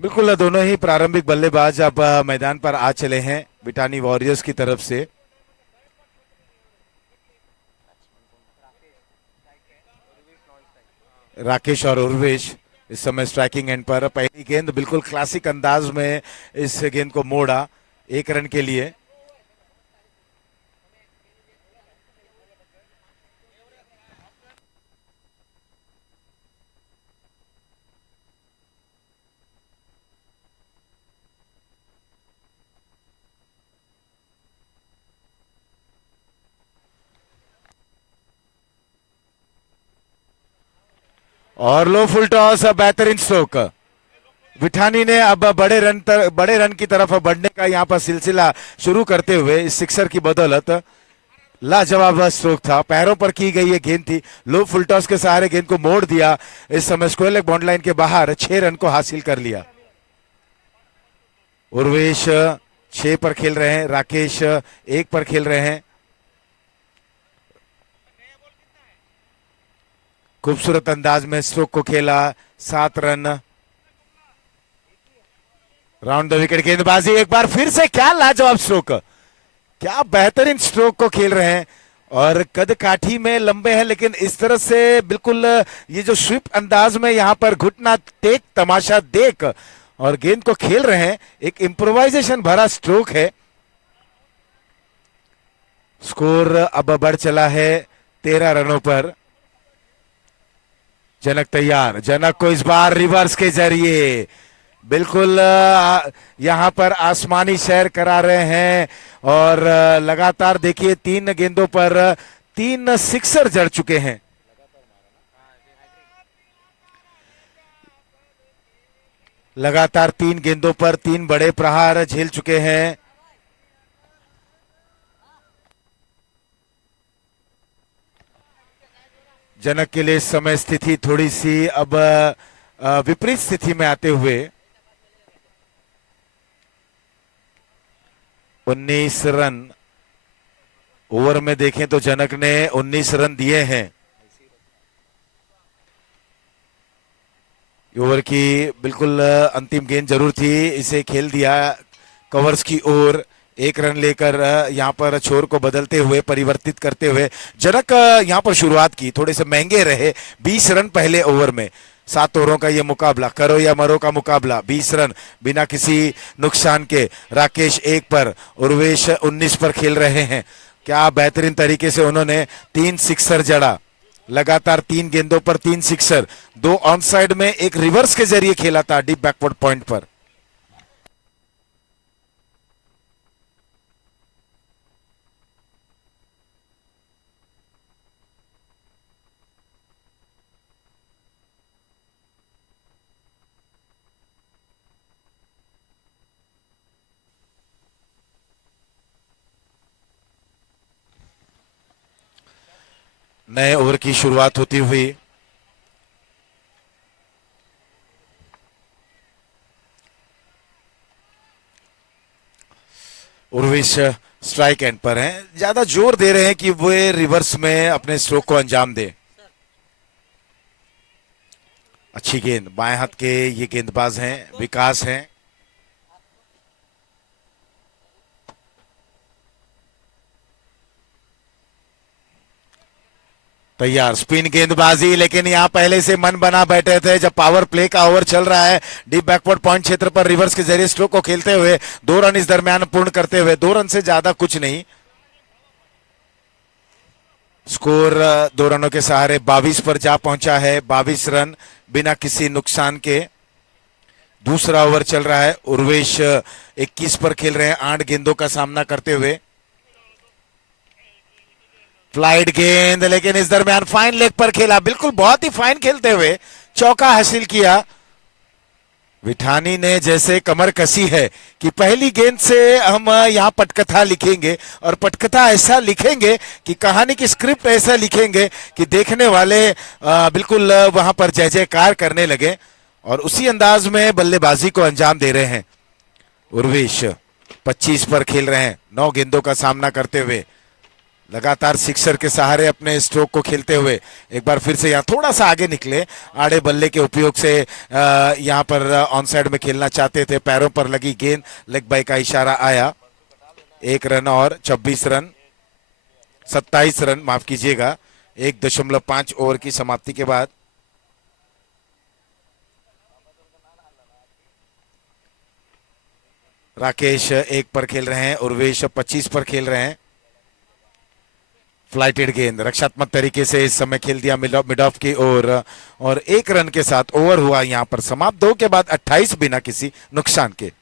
बिल्कुल दोनों ही प्रारंभिक बल्लेबाज अब मैदान पर आ चले हैं बिटानी वॉरियर्स की तरफ से। राकेश और उर्वेश इस समय स्ट्राइकिंग एंड पर। पहली गेंद बिल्कुल क्लासिक अंदाज में इस गेंद को मोड़ा 1 रन के लिए। और लो फुल टॉस, बेहतरीन स्ट्रोक। विठानी ने अब बड़े रन की तरफ बढ़ने का यहां पर सिलसिला शुरू करते हुए इस सिक्सर की बदौलत लाजवाब स्ट्रोक था। पैरों पर की गई ये गेंद थी, लो फुल टॉस के सहारे गेंद को मोड़ दिया। इस समय स्क्वायर लेग बाउंड लाइन के बाहर 6 रन को हासिल कर लिया। उर्वेश 6 पर खेल रहे हैं, राकेश 1 पर खेल रहे हैं। खूबसूरत अंदाज में स्ट्रोक को खेला, 7 रन। राउंड द विकेट गेंदबाजी एक बार फिर से, क्या लाजवाब स्ट्रोक, क्या बेहतरीन स्ट्रोक को खेल रहे हैं। और कद काठी में लंबे हैं, लेकिन इस तरह से बिल्कुल ये जो स्वीप अंदाज में यहां पर घुटना टेक तमाशा देख और गेंद को खेल रहे हैं, एक इम्प्रोवाइजेशन भरा स्ट्रोक है। स्कोर अब बढ़ चला है 13 रनों पर। जनक तैयार, जनक को इस बार रिवर्स के जरिए बिल्कुल यहां पर आसमानी सैर करा रहे हैं। और लगातार देखिए 3 गेंदों पर 3 सिक्सर जड़ चुके हैं। लगातार 3 गेंदों पर 3 बड़े प्रहार झेल चुके हैं। जनक के लिए इस समय स्थिति थोड़ी सी अब विपरीत स्थिति में आते हुए 19 रन ओवर में देखें तो जनक ने 19 रन दिए हैं। ओवर की बिल्कुल अंतिम गेंद जरूर थी, इसे खेल दिया कवर्स की ओर। 1 रन लेकर यहां पर छोर को बदलते हुए, परिवर्तित करते हुए जनक यहां पर शुरुआत की। थोड़े से महंगे रहे, 20 रन पहले ओवर में। 7 ओवरों का ये मुकाबला, करो या मरो का मुकाबला। 20 रन बिना किसी नुकसान के। राकेश 1 पर, उर्वेश 19 पर खेल रहे हैं। क्या बेहतरीन तरीके से उन्होंने 3 सिक्सर जड़ा। लगातार 3 गेंदों पर 3 सिक्सर, 2 ऑन साइड में, 1 रिवर्स के जरिए खेला था डीप बैकवर्ड पॉइंट पर। नए ओवर की शुरुआत होती हुई उर्वेश स्ट्राइक एंड पर हैं। ज्यादा जोर दे रहे हैं कि वे रिवर्स में अपने स्ट्रोक को अंजाम दे। अच्छी गेंद, बाएं हाथ के ये गेंदबाज हैं, विकास हैं। तैयार स्पिन गेंदबाजी, लेकिन यहां पहले से मन बना बैठे थे। जब पावर प्ले का ओवर चल रहा है, डीप बैकवर्ड पॉइंट क्षेत्र पर रिवर्स के जरिए स्ट्रोक को खेलते हुए 2 रन इस दरमियान पूर्ण करते हुए, 2 रन से ज्यादा कुछ नहीं। स्कोर 2 रनों के सहारे 22 पर जा पहुंचा है। 22 रन बिना किसी नुकसान के। दूसरा ओवर चल रहा है। उर्वेश 21 पर खेल रहे हैं, 8 गेंदों का सामना करते हुए। फ्लाइट गेंद, लेकिन इस दरमियान फाइन लेग पर खेला, बिल्कुल बहुत ही फाइन खेलते हुए चौका हासिल किया। विठानी ने जैसे कमर कसी है कि पहली गेंद से हम यहाँ पटकथा लिखेंगे, और पटकथा ऐसा लिखेंगे कि कहानी की स्क्रिप्ट ऐसा लिखेंगे कि देखने वाले बिल्कुल वहां पर जय जयकार करने लगे। और उसी अंदाज में बल्लेबाजी को अंजाम दे रहे हैं। उर्वेश 25 पर खेल रहे हैं, 9 गेंदों का सामना करते हुए। लगातार सिक्सर के सहारे अपने स्ट्रोक को खेलते हुए एक बार फिर से यहाँ थोड़ा सा आगे निकले, आड़े बल्ले के उपयोग से यहाँ पर ऑन साइड में खेलना चाहते थे, पैरों पर लगी गेंद, लेग बाई का इशारा आया। 1 रन और 26 रन, 27 रन माफ कीजिएगा, 1.5 ओवर की समाप्ति के बाद। राकेश 1 पर खेल रहे हैं, उर्वेश 25 पर खेल रहे हैं। फ्लाइटेड गेंद रक्षात्मक तरीके से इस समय खेल दिया मिड ऑफ की ओर, और 1 रन के साथ ओवर हुआ यहां पर समाप्त। 2 के बाद 28 बिना किसी नुकसान के।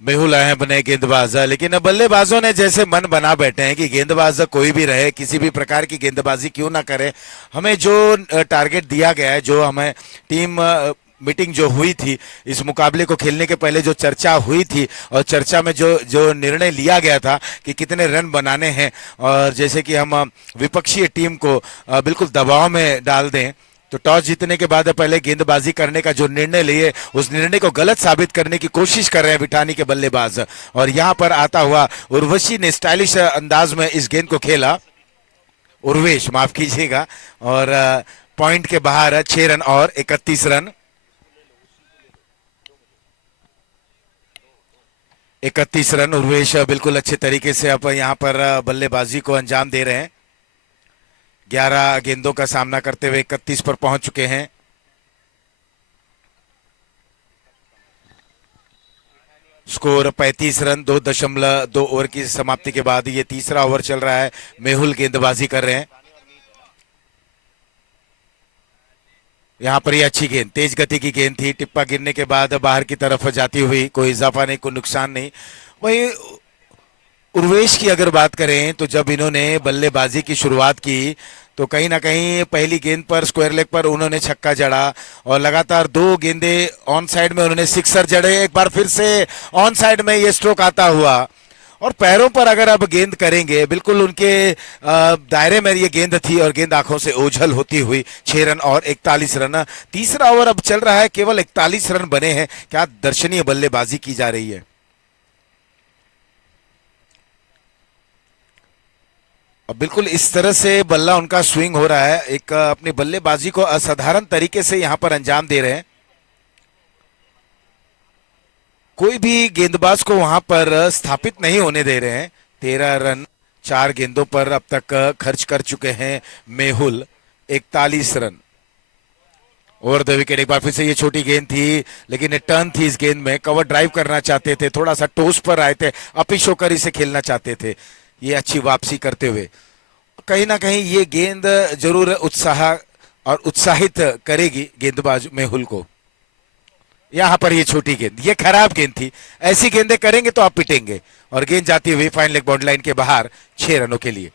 मेहुल आए हैं बने गेंदबाज, लेकिन बल्लेबाजों ने जैसे मन बना बैठे हैं कि गेंदबाज कोई भी रहे, किसी भी प्रकार की गेंदबाजी क्यों ना करे, हमें जो टारगेट दिया गया है, जो हमें टीम मीटिंग जो हुई थी, इस मुकाबले को खेलने के पहले जो चर्चा हुई थी, और चर्चा में जो जो निर्णय लिया गया था कि कितने रन बनाने हैं, और जैसे कि हम विपक्षी टीम को बिल्कुल दबाव में डाल दें, तो टॉस जीतने के बाद पहले गेंदबाजी करने का जो निर्णय लिए, उस निर्णय को गलत साबित करने की कोशिश कर रहे हैं बिठानी के बल्लेबाज। और यहां पर आता हुआ उर्वशी ने स्टाइलिश अंदाज में इस गेंद को खेला, उर्वेश माफ कीजिएगा, और पॉइंट के बाहर 6 रन और 31 रन। 31 रन उर्वेश बिल्कुल अच्छे तरीके से अब यहां पर बल्लेबाजी को अंजाम दे रहे हैं। 11 गेंदों का सामना करते हुए 31 पर पहुंच चुके हैं। स्कोर 35 रन, 2.2 ओवर की समाप्ति के बाद ये तीसरा ओवर चल रहा है। मेहुल गेंदबाजी कर रहे हैं। यहां पर ये अच्छी गेंद, तेज गति की गेंद थी, टिप्पा गिरने के बाद बाहर की तरफ जाती हुई, कोई इजाफा नहीं, कोई नुकसान नहीं। वही उर्वेश की अगर बात करें तो जब इन्होंने बल्लेबाजी की शुरुआत की तो कहीं ना कहीं पहली गेंद पर स्क्वायर लेग पर उन्होंने छक्का जड़ा, और लगातार 2 गेंदे ऑन साइड में उन्होंने सिक्सर जड़े, एक बार फिर से ऑन साइड में ये स्ट्रोक आता हुआ, और पैरों पर अगर अब गेंद करेंगे, बिल्कुल उनके दायरे में ये गेंद थी और गेंद आंखों से ओझल होती हुई 6 रन और 41 रन। तीसरा ओवर अब चल रहा है, केवल 41 रन बने हैं। क्या दर्शनीय बल्लेबाजी की जा रही है। अब बिल्कुल इस तरह से बल्ला उनका स्विंग हो रहा है, एक अपनी बल्लेबाजी को असाधारण तरीके से यहां पर अंजाम दे रहे हैं। कोई भी गेंदबाज को वहां पर स्थापित नहीं होने दे रहे हैं। 13 रन 4 गेंदों पर अब तक खर्च कर चुके हैं Mehul, 41 run. Over the wicket, एक बार फिर से ये छोटी गेंद थी, लेकिन टर्न थी इस गेंद में, कवर ड्राइव करना चाहते थे, थोड़ा सा टोस पर आए थे, अपिश होकर इसे खेलना चाहते थे, ये अच्छी वापसी करते हुए। कहीं ना कहीं ये गेंद जरूर उत्साह और उत्साहित करेगी गेंदबाज मेहुल को। यहां पर ये छोटी गेंद, ये खराब गेंद थी, ऐसी गेंदें करेंगे तो आप पिटेंगे, और गेंद जाती हुई फाइन लेग बाउंड्री लाइन के बाहर 6 रनों के लिए।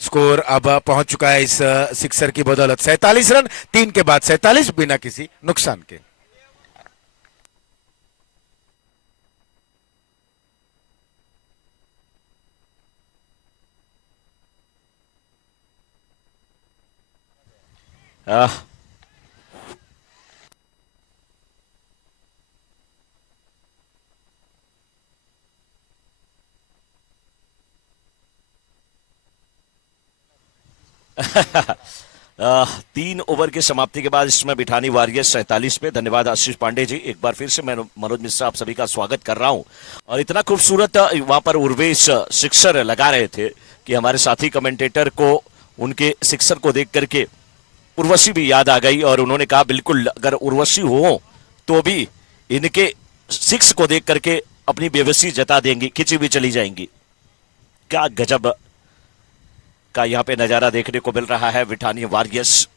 स्कोर अब पहुंच चुका है इस सिक्सर की बदौलत 47 रन, 3 के बाद 47 बिना किसी नुकसान के। आह, 3 ओवर की समाप्ति के बाद इसमें बिठानी वॉरियर्स 47 पे। धन्यवाद आशीष पांडे जी, एक बार फिर से मैं मनोज मिश्रा आप सभी का स्वागत कर रहा हूं। और इतना खूबसूरत वहां पर उर्वेश सिक्सर लगा रहे थे कि हमारे साथी कमेंटेटर को उनके सिक्सर को देख करके उर्वशी भी याद आ गई, और उन्होंने कहा बिल्कुल अगर उर्वशी हो तो भी इनके सिक्स को देख करके अपनी बेबसी जता देंगी, खिंची भी चली जाएंगी। क्या गजब का यहाँ पे नजारा देखने को मिल रहा है बिठानी वॉरियर्स।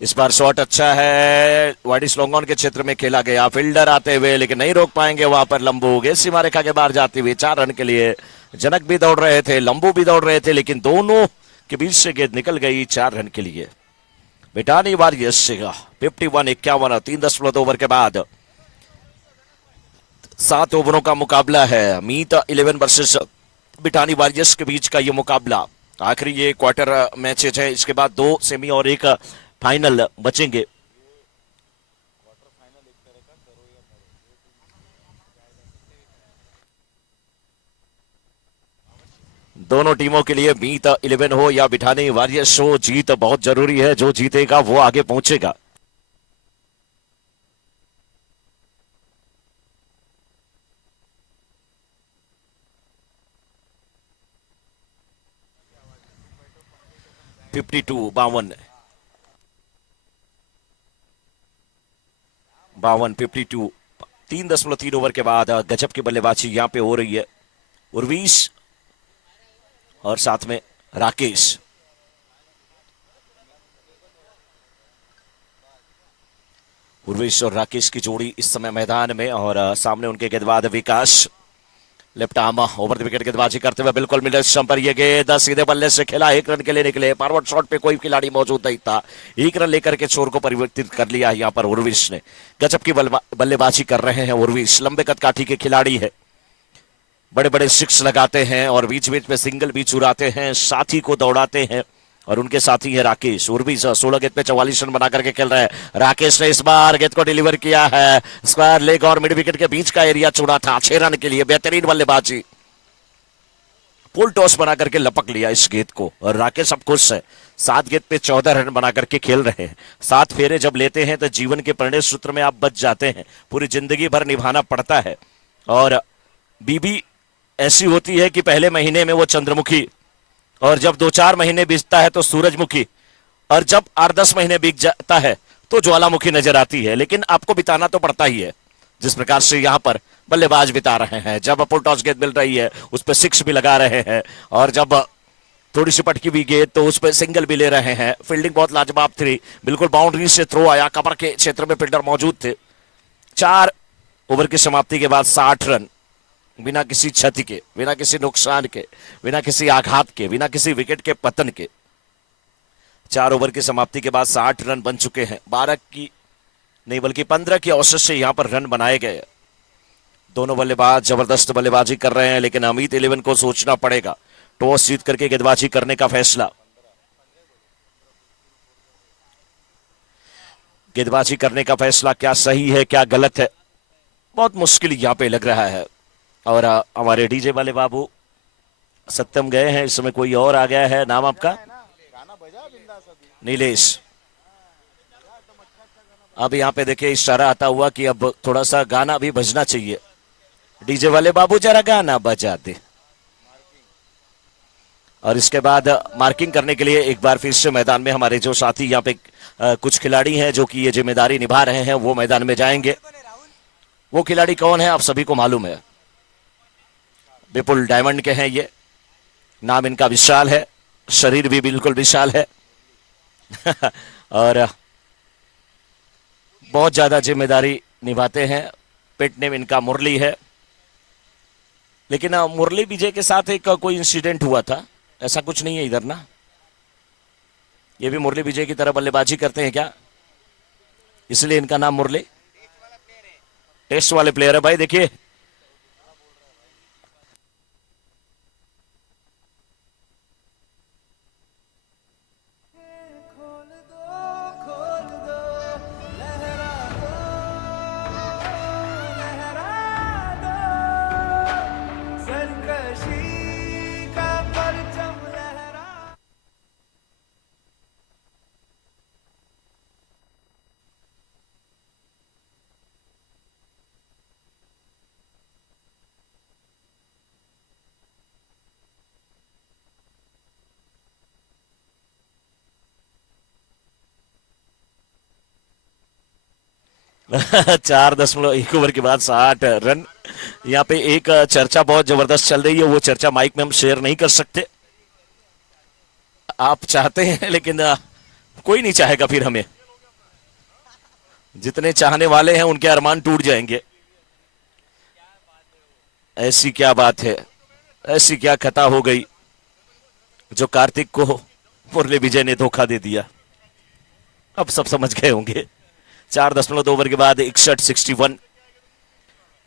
इस बार शॉट अच्छा है, वाइडिस लॉन्गॉन के क्षेत्र में खेला गया, फील्डर आते हुए लेकिन नहीं रोक पाएंगे वहां पर लंबू, गेंद सीमा रेखा के बाहर जाती हुई 4 रन के लिए। जनक भी दौड़ रहे थे, लंबू भी दौड़ रहे थे, लेकिन दोनों के बीच से गेंद निकल गई 4 रन के लिए। बिठानी वॉरियर्स से 51-51 और 3.2 ओवर के बाद 7 ओवरों का मुकाबला है। मीत 11 वर्सेस बिठानी वॉरियर्स के बीच का ये मुकाबला, आखिरी ये क्वार्टर मैचेज है, इसके बाद 2 सेमी और 1 फाइनल बचेंगे। दोनों टीमों के लिए मीत 11 हो या बिठानी वॉरियर्स हो, जीत बहुत जरूरी है। जो जीतेगा वो आगे पहुंचेगा। बावन 52 3.3 ओवर के बाद गजब की बल्लेबाजी यहां पे हो रही है। उर्वीश और साथ में राकेश। उर्वेश और राकेश की जोड़ी इस समय मैदान में, और सामने उनके गेंदबाज Vikas. Left arm over the wicket गेंदबाजी करते हुए बिल्कुल मिडल स्टंप पर ये गेंद सीधे बल्ले से खेला, 1 रन के लिए निकले। फॉरवर्ड शॉट पे कोई खिलाड़ी मौजूद नहीं था, 1 रन लेकर के छोर को परिवर्तित कर लिया यहाँ पर उर्विश ने। गजब की बल्लेबाजी कर रहे हैं उर्विश, लंबे कद काठी के खिलाड़ी है, बड़े बड़े सिक्स लगाते हैं और बीच बीच में सिंगल भी चुराते हैं, साथी को दौड़ाते हैं। और उनके साथी है राकेश। उर्वी 16 गेंद पे 44 रन बना करके खेल रहे हैं। राकेश ने इस बार गेंद को डिलीवर किया है, स्क्वायर लेग और मिड विकेट के बीच का एरिया चुना था, 6 रन के लिए। बेहतरीन बल्लेबाजी, फुल टॉस बना करके लपक लिया इस गेंद को, और राकेश अब खुश है। 7 गेंद पे 14 रन बना करके खेल रहे हैं। 7 फेरे जब लेते हैं तो जीवन के प्रणय सूत्र में आप बच जाते हैं, पूरी जिंदगी भर निभाना पड़ता है। और बीबी ऐसी होती है कि पहले महीने में वो चंद्रमुखी, और जब 2-4 महीने बीतता है तो सूरजमुखी, और जब 8-10 महीने बीत जाता है तो ज्वालामुखी नजर आती है। लेकिन आपको बिताना तो पड़ता ही है, जिस प्रकार से यहां पर बल्लेबाज बिता रहे हैं। जब फुल टॉस गेंद मिल रही है उस पर 6 भी लगा रहे हैं, और जब थोड़ी सी पटकी हुई गेंद तो उस पर सिंगल भी ले रहे हैं। फील्डिंग बहुत लाजवाब थी, बिल्कुल बाउंड्री से थ्रो आया, कवर के क्षेत्र में फील्डर मौजूद थे। 4 ओवर की समाप्ति के बाद 60 रन, बिना किसी क्षति के, बिना किसी नुकसान के, बिना किसी आघात के, बिना किसी विकेट के पतन के। 4 ओवर की समाप्ति के बाद 60 रन बन चुके हैं। 12 की नहीं बल्कि 15 की औसत से यहां पर रन बनाए गए। दोनों बल्लेबाज जबरदस्त बल्लेबाजी कर रहे हैं, लेकिन अमित 11 को सोचना पड़ेगा। टॉस जीत करके गेंदबाजी करने का फैसला, गेंदबाजी करने का फैसला क्या सही है क्या गलत है, बहुत मुश्किल यहां पे लग रहा है। और हमारे डीजे वाले बाबू सत्यम गए हैं, इस समय कोई और आ गया है। नाम आपका? नीलेश। अब यहाँ पे देखिए इशारा आता हुआ कि अब थोड़ा सा गाना भी बजना चाहिए। डीजे वाले बाबू जरा गाना बजा दे। और इसके बाद मार्किंग करने के लिए एक बार फिर से मैदान में हमारे जो साथी यहाँ पे कुछ खिलाड़ी हैं जो कि ये जिम्मेदारी निभा रहे हैं, वो मैदान में जाएंगे। वो खिलाड़ी कौन है आप सभी को मालूम है, विपुल डायमंड के हैं ये। नाम इनका विशाल है, शरीर भी बिल्कुल विशाल है और बहुत ज्यादा जिम्मेदारी निभाते हैं। पेट नेम इनका मुरली है, लेकिन मुरली विजय के साथ एक कोई इंसिडेंट हुआ था, ऐसा कुछ नहीं है इधर ना। ये भी मुरली विजय की तरह बल्लेबाजी करते हैं क्या, इसलिए इनका नाम मुरली? टेस्ट वाले प्लेयर है भाई। देखिए चार 4.1 ओवर के बाद 60 रन यहाँ पे एक चर्चा बहुत जबरदस्त चल रही है, वो चर्चा माइक में हम शेयर नहीं कर सकते। आप चाहते हैं लेकिन कोई नहीं चाहेगा, फिर हमें जितने चाहने वाले हैं उनके अरमान टूट जाएंगे। ऐसी क्या बात है, ऐसी क्या खता हो गई जो कार्तिक को मुरली विजय ने धोखा दे दिया। अब सब समझ गए होंगे। 4.2 ओवर के बाद 61-61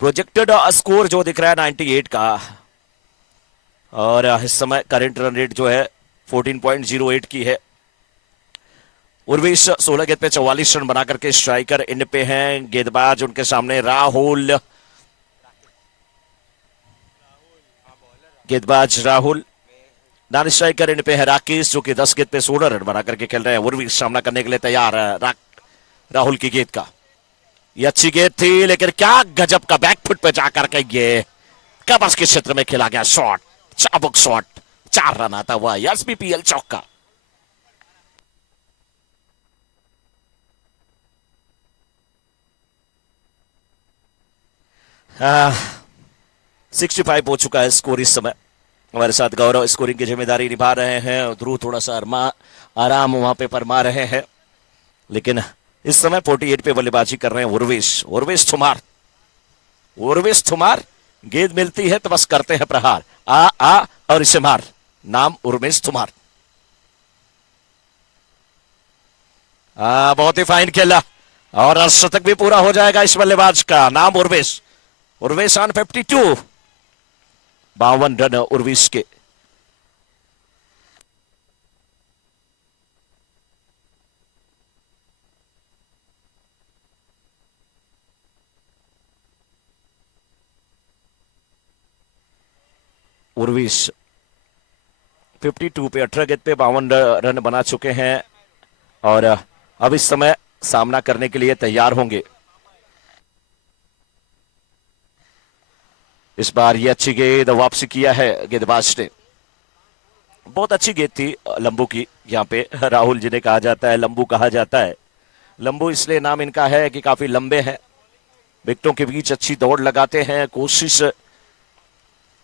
प्रोजेक्टेड स्कोर जो दिख रहा है 98 का, और इस समय करंट रन रेट जो है 14.08 की है। उर्वेश 16 गेंद पे 44 रन बना करके स्ट्राइकर इन पे हैं। गेंदबाज उनके सामने राहुल, गेंदबाज राहुल, नॉन स्ट्राइकर इन पे है राकेश जो कि 10 गेंद पे 16 रन बना करके खेल रहे हैं। उर्वेश सामना करने के लिए तैयार है राहुल की गेंद का। ये अच्छी गेंद थी लेकिन क्या गजब का बैकफुट पे जाकर के ये कबस के क्षेत्र में खेला गया शॉट, चाबुक शॉट, 4 रन आता हुआ एसबीपीएल चौका। आ, 65 हो चुका है स्कोर इस समय। हमारे साथ गौरव स्कोरिंग की जिम्मेदारी निभा रहे हैं, ध्रुव थोड़ा सा आराम वहां पे फरमा रहे हैं, लेकिन इस समय 48 पे बल्लेबाजी कर रहे हैं उर्वेश थुमार। गेंद मिलती है तो बस करते हैं प्रहार, आ और इसे मार, नाम उर्वेश थुमार। बहुत ही फाइन खेला और शतक भी पूरा हो जाएगा इस बल्लेबाज का, नाम उर्वेश ऑन 52। 52 रन उर्वेश के। उर्वेश 52 पे 18 गेंद पे 52 रन बना चुके हैं और अब इस समय सामना करने के लिए तैयार होंगे। इस बार ये अच्छी गेंद वापसी किया है गेंदबाज ने, बहुत अच्छी गेंद थी लंबू की। यहाँ पे राहुल जिन्हें कहा जाता है लंबू कहा जाता है। लंबू इसलिए नाम इनका है कि काफी लंबे हैं, विकेटों के बीच अच्छी दौड़ लगाते हैं। कोशिश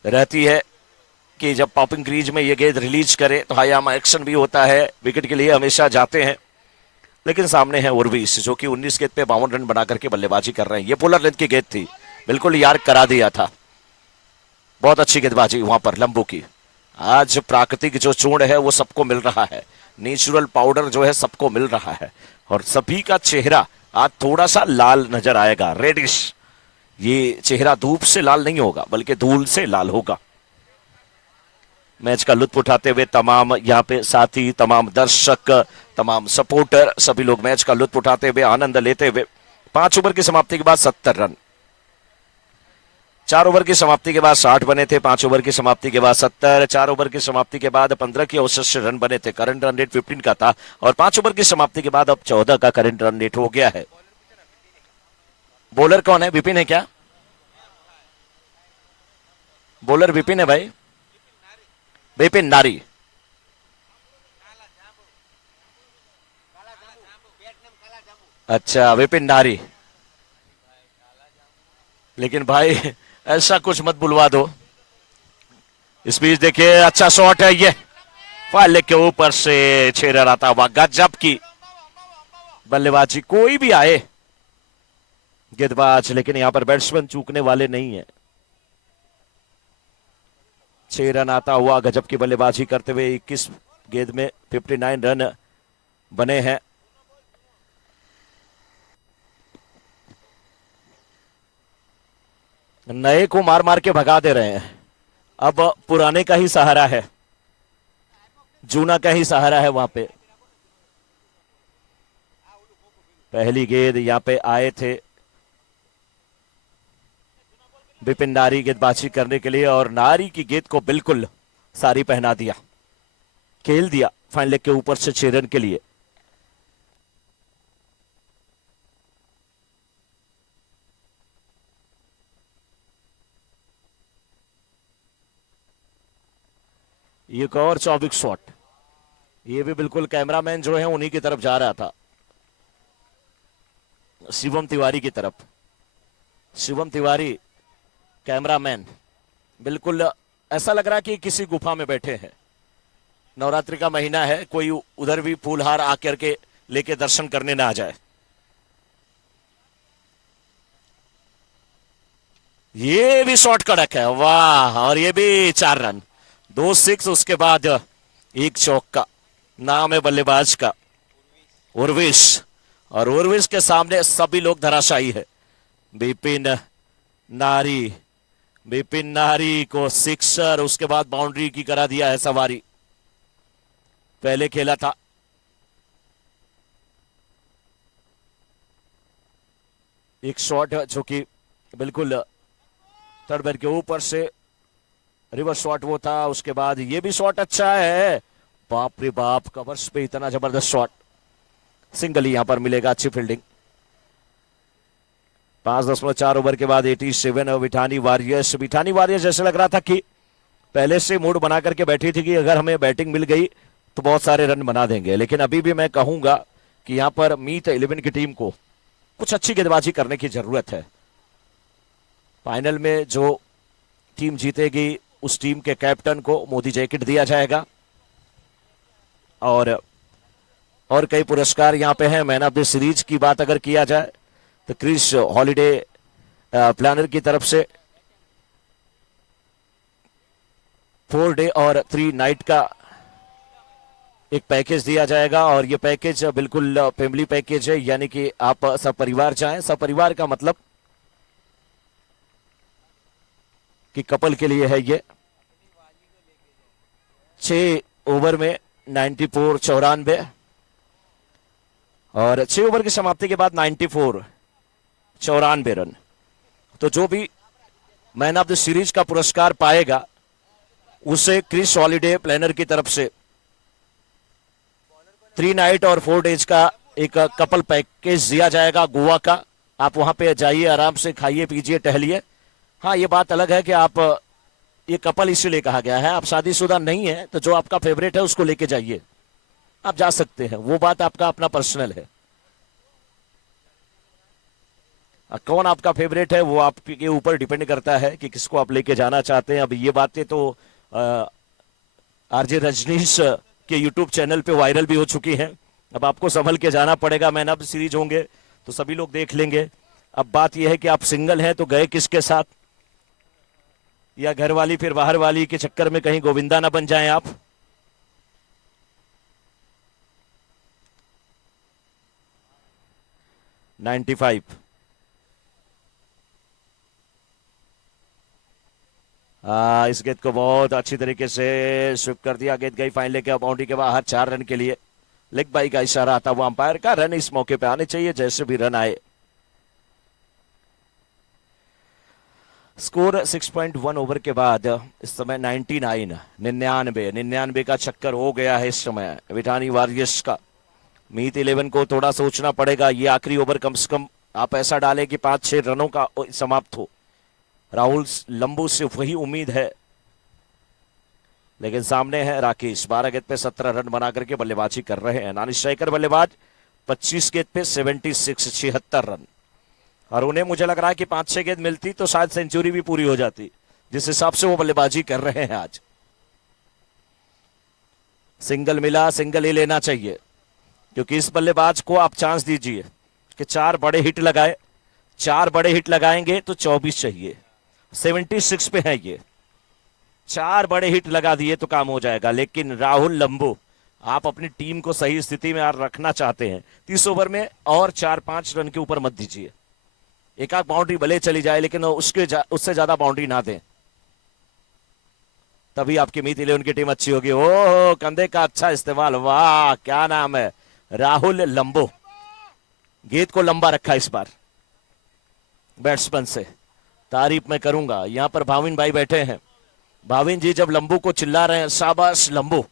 रहती है कि जब पॉपिंग क्रीज में ये गेंद रिलीज करे तो हायामा एक्शन भी होता है, विकेट के लिए हमेशा जाते हैं। लेकिन सामने है उर्वेश जो कि 19 गेंद पे 52 रन बना करके बल्लेबाजी कर रहे हैं। ये पोलर लेंथ की गेंद थी, बिल्कुल यार करा दिया था। बहुत अच्छी गेंदबाजी वहां पर लंबू की। आज प्राकृतिक जो चूर्ण है वो सबको मिल रहा है, नेचुरल पाउडर जो है सबको मिल रहा है और सभी का चेहरा आज थोड़ा सा लाल नजर आएगा, रेडिश। ये चेहरा धूप से लाल नहीं होगा बल्कि धूल से लाल होगा। मैच का लुत्फ उठाते हुए तमाम यहाँ पे साथी, तमाम दर्शक, तमाम सपोर्टर, सभी लोग मैच का लुत्फ उठाते हुए आनंद लेते हुए 5 ओवर की समाप्ति के बाद 70 रन, 4 ओवर की समाप्ति के बाद 60 बने थे, 5 ओवर की समाप्ति के बाद 70, 4 ओवर की समाप्ति के बाद 15 की औसत से रन बने थे। करंट रन रेट 15 का था और 5 ओवर की समाप्ति के बाद अब 14 का करंट रन रेट हो गया है। बॉलर कौन है? विपिन है क्या? बॉलर विपिन है भाई, विपिन नारी। अच्छा विपिन नारी, लेकिन भाई ऐसा कुछ मत बुलवा दो। इस बीच देखिए अच्छा शॉट है ये, फाले के ऊपर से 6 रन आता हुआ, गजब की बल्लेबाजी। कोई भी आए गेंदबाज, लेकिन यहां पर बैट्समैन चूकने वाले नहीं है। 6 रन आता हुआ गजब की बल्लेबाजी करते हुए 21 गेंद में 59 रन बने हैं। नए को मार मार के भगा दे रहे हैं, अब पुराने का ही सहारा है, जूना का ही सहारा है वहां पे। पहली गेंद यहां पे आए थे विपिन नारी गेंदबाजी करने के लिए और नारी की गेंद को बिल्कुल सारी पहना दिया, खेल दिया फाइन लेग के ऊपर से 6 रन के लिए। एक और 24 शॉट, ये भी बिल्कुल कैमरामैन जो है उन्हीं की तरफ जा रहा था, शिवम तिवारी की तरफ। शिवम तिवारी कैमरामैन बिल्कुल ऐसा लग रहा है कि किसी गुफा में बैठे हैं। नवरात्रि का महीना है, कोई उधर भी फूलहार आकर के लेके दर्शन करने ना आ जाए। ये भी शॉट कड़क है, वाह, और ये भी 4 रन, 2 सिक्स, उसके बाद एक चौका। नाम है बल्लेबाज का उर्विश, और उर्विश के सामने सभी लोग धराशायी है। बिपिन नारी, बिपिन नारी को सिक्सर, उसके बाद बाउंड्री की करा दिया है सवारी। पहले खेला था एक शॉट जो कि बिल्कुल थर्ड बैट के ऊपर से रिवर्स शॉट वो था। उसके बाद ये भी शॉट अच्छा है, बाप रे बाप, कवर्स पे इतना जबरदस्त शॉट। सिंगल ही यहां पर मिलेगा, अच्छी फील्डिंग। 5.4 ओवर के बाद 87 और बिठानी वारियर्स जैसे लग रहा था कि पहले से मूड बना करके बैठी थी कि अगर हमें बैटिंग मिल गई तो बहुत सारे रन बना देंगे। लेकिन अभी भी मैं कहूंगा कि यहां पर मीत 11 की टीम को कुछ अच्छी गेंदबाजी करने की जरूरत है। फाइनल में जो टीम जीतेगी उस टीम के कैप्टन को मोदी जैकेट दिया जाएगा, और कई पुरस्कार यहां पे हैं। मैन ऑफ द सीरीज की बात अगर किया जाए तो क्रिस हॉलिडे प्लानर की तरफ से 4 डे और 3 नाइट का एक पैकेज दिया जाएगा, और ये पैकेज बिल्कुल फैमिली पैकेज है, यानी कि आप सब परिवार जाएं। सब परिवार का मतलब कि कपल के लिए है ये। 6 ओवर में 94 94, और 6 ओवर की समाप्ति के बाद 94 94 रन। तो जो भी मैन ऑफ द सीरीज का पुरस्कार पाएगा उसे क्रिस हॉलिडे प्लानर की तरफ से 3 नाइट और 4 डेज का एक कपल पैकेज दिया जाएगा गोवा का। आप वहां पे जाइए, आराम से खाइए पीजिए टहलिए। हाँ, ये बात अलग है कि आप, ये कपल इसीलिए कहा गया है, आप शादीशुदा नहीं है तो जो आपका फेवरेट है उसको लेके जाइए, आप जा सकते हैं, वो बात आपका अपना पर्सनल है। कौन आपका फेवरेट है वो आपके ऊपर डिपेंड करता है कि किसको आप लेके जाना चाहते हैं। अब ये बातें तो आरजे रजनीश के यूट्यूब चैनल पे वायरल भी हो चुकी हैं। अब आपको संभल के जाना पड़ेगा, मैन ऑफ द सीरीज होंगे तो सभी लोग देख लेंगे। अब बात यह है कि आप सिंगल हैं तो गए किसके साथ, या घर वाली फिर बाहर वाली के चक्कर में कहीं गोविंदा ना बन जाएं आप। इस गेंद को बहुत अच्छी तरीके से स्विप कर दिया, गेंद गई फाइन लेके बाउंड्री के बाहर 4 रन के लिए। लेग बाई का इशारा आता हुआ अंपायर का, रन इस मौके पे आने चाहिए, जैसे भी रन आए। स्कोर 6.1 ओवर के बाद इस समय 99 का चक्कर हो गया है इस समय बिठानी वॉरियर्स का। मीत 11 को थोड़ा सोचना पड़ेगा, ये आखिरी ओवर कम से कम आप ऐसा डालें कि 5-6 रनों का समाप्त हो। राहुल लंबू से वही उम्मीद है, लेकिन सामने है राकेश, 12 गेंद पे 17 रन बना करके बल्लेबाजी कर रहे हैं। नानी स्ट्राइकर बल्लेबाज 25 गेंद पे 76 रन, और उन्हें मुझे लग रहा है कि 5-6 गेंद मिलती तो शायद सेंचुरी भी पूरी हो जाती, जिस हिसाब से वो बल्लेबाजी कर रहे हैं आज। सिंगल मिला, सिंगल ही लेना चाहिए, क्योंकि इस बल्लेबाज को आप चांस दीजिए कि 4 बड़े हिट लगाए। 4 बड़े हिट लगाएंगे तो 24 चाहिए, 76 पे है ये। 4 बड़े हिट लगा दिए तो काम हो जाएगा। लेकिन राहुल लंबू, आप अपनी टीम को सही स्थिति में रखना चाहते हैं, 30 ओवर में और 4-5 रन के ऊपर मत दीजिए। एक आध बाउंड्री भले चली जाए, लेकिन उससे ज्यादा बाउंड्री ना दें, तभी आपकी मीत 11 की टीम अच्छी होगी। ओह, कंधे का अच्छा इस्तेमाल, वाह, क्या नाम है, राहुल लंबू। गेंद को लंबा रखा इस बार बैट्समैन से, तारीफ मैं करूंगा। यहां पर भाविन भाई बैठे हैं, भाविन जी जब लंबू को चिल्ला रहे हैं शाबाश लंबू,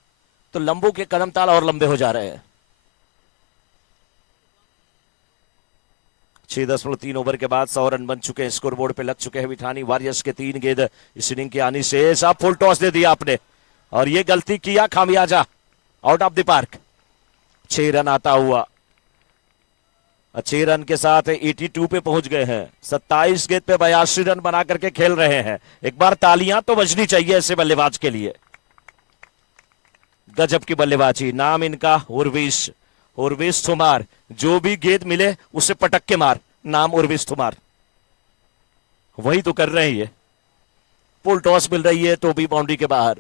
तो लंबू के कदम ताल और लंबे हो जा रहे हैं। 6.3 ओवर के बाद 100 रन बन चुके हैं, स्कोर बोर्ड पे लग चुके हैं बिठानी वॉरियर्स के 3 गेंद इस इनिंग की आनी से। साहब फुल टॉस दे दिया आपने, और ये गलती किया, खामियाजा, out of the park. 6 run आता हुआ अच्छे रन के साथ 82 पे पहुंच गए हैं। 27 गेंद पे 82 रन बना करके खेल रहे हैं। एक बार तालियां तो बजनी चाहिए ऐसे बल्लेबाज के लिए। गजब की बल्लेबाजी। नाम इनका उर्विश, उर्विश थुमार। जो भी गेंद मिले उसे पटक के मार। नाम उर्विश थुमार। वही तो कर रहे हैं ये। पुल टॉस मिल रही है तो भी बाउंड्री के बाहर,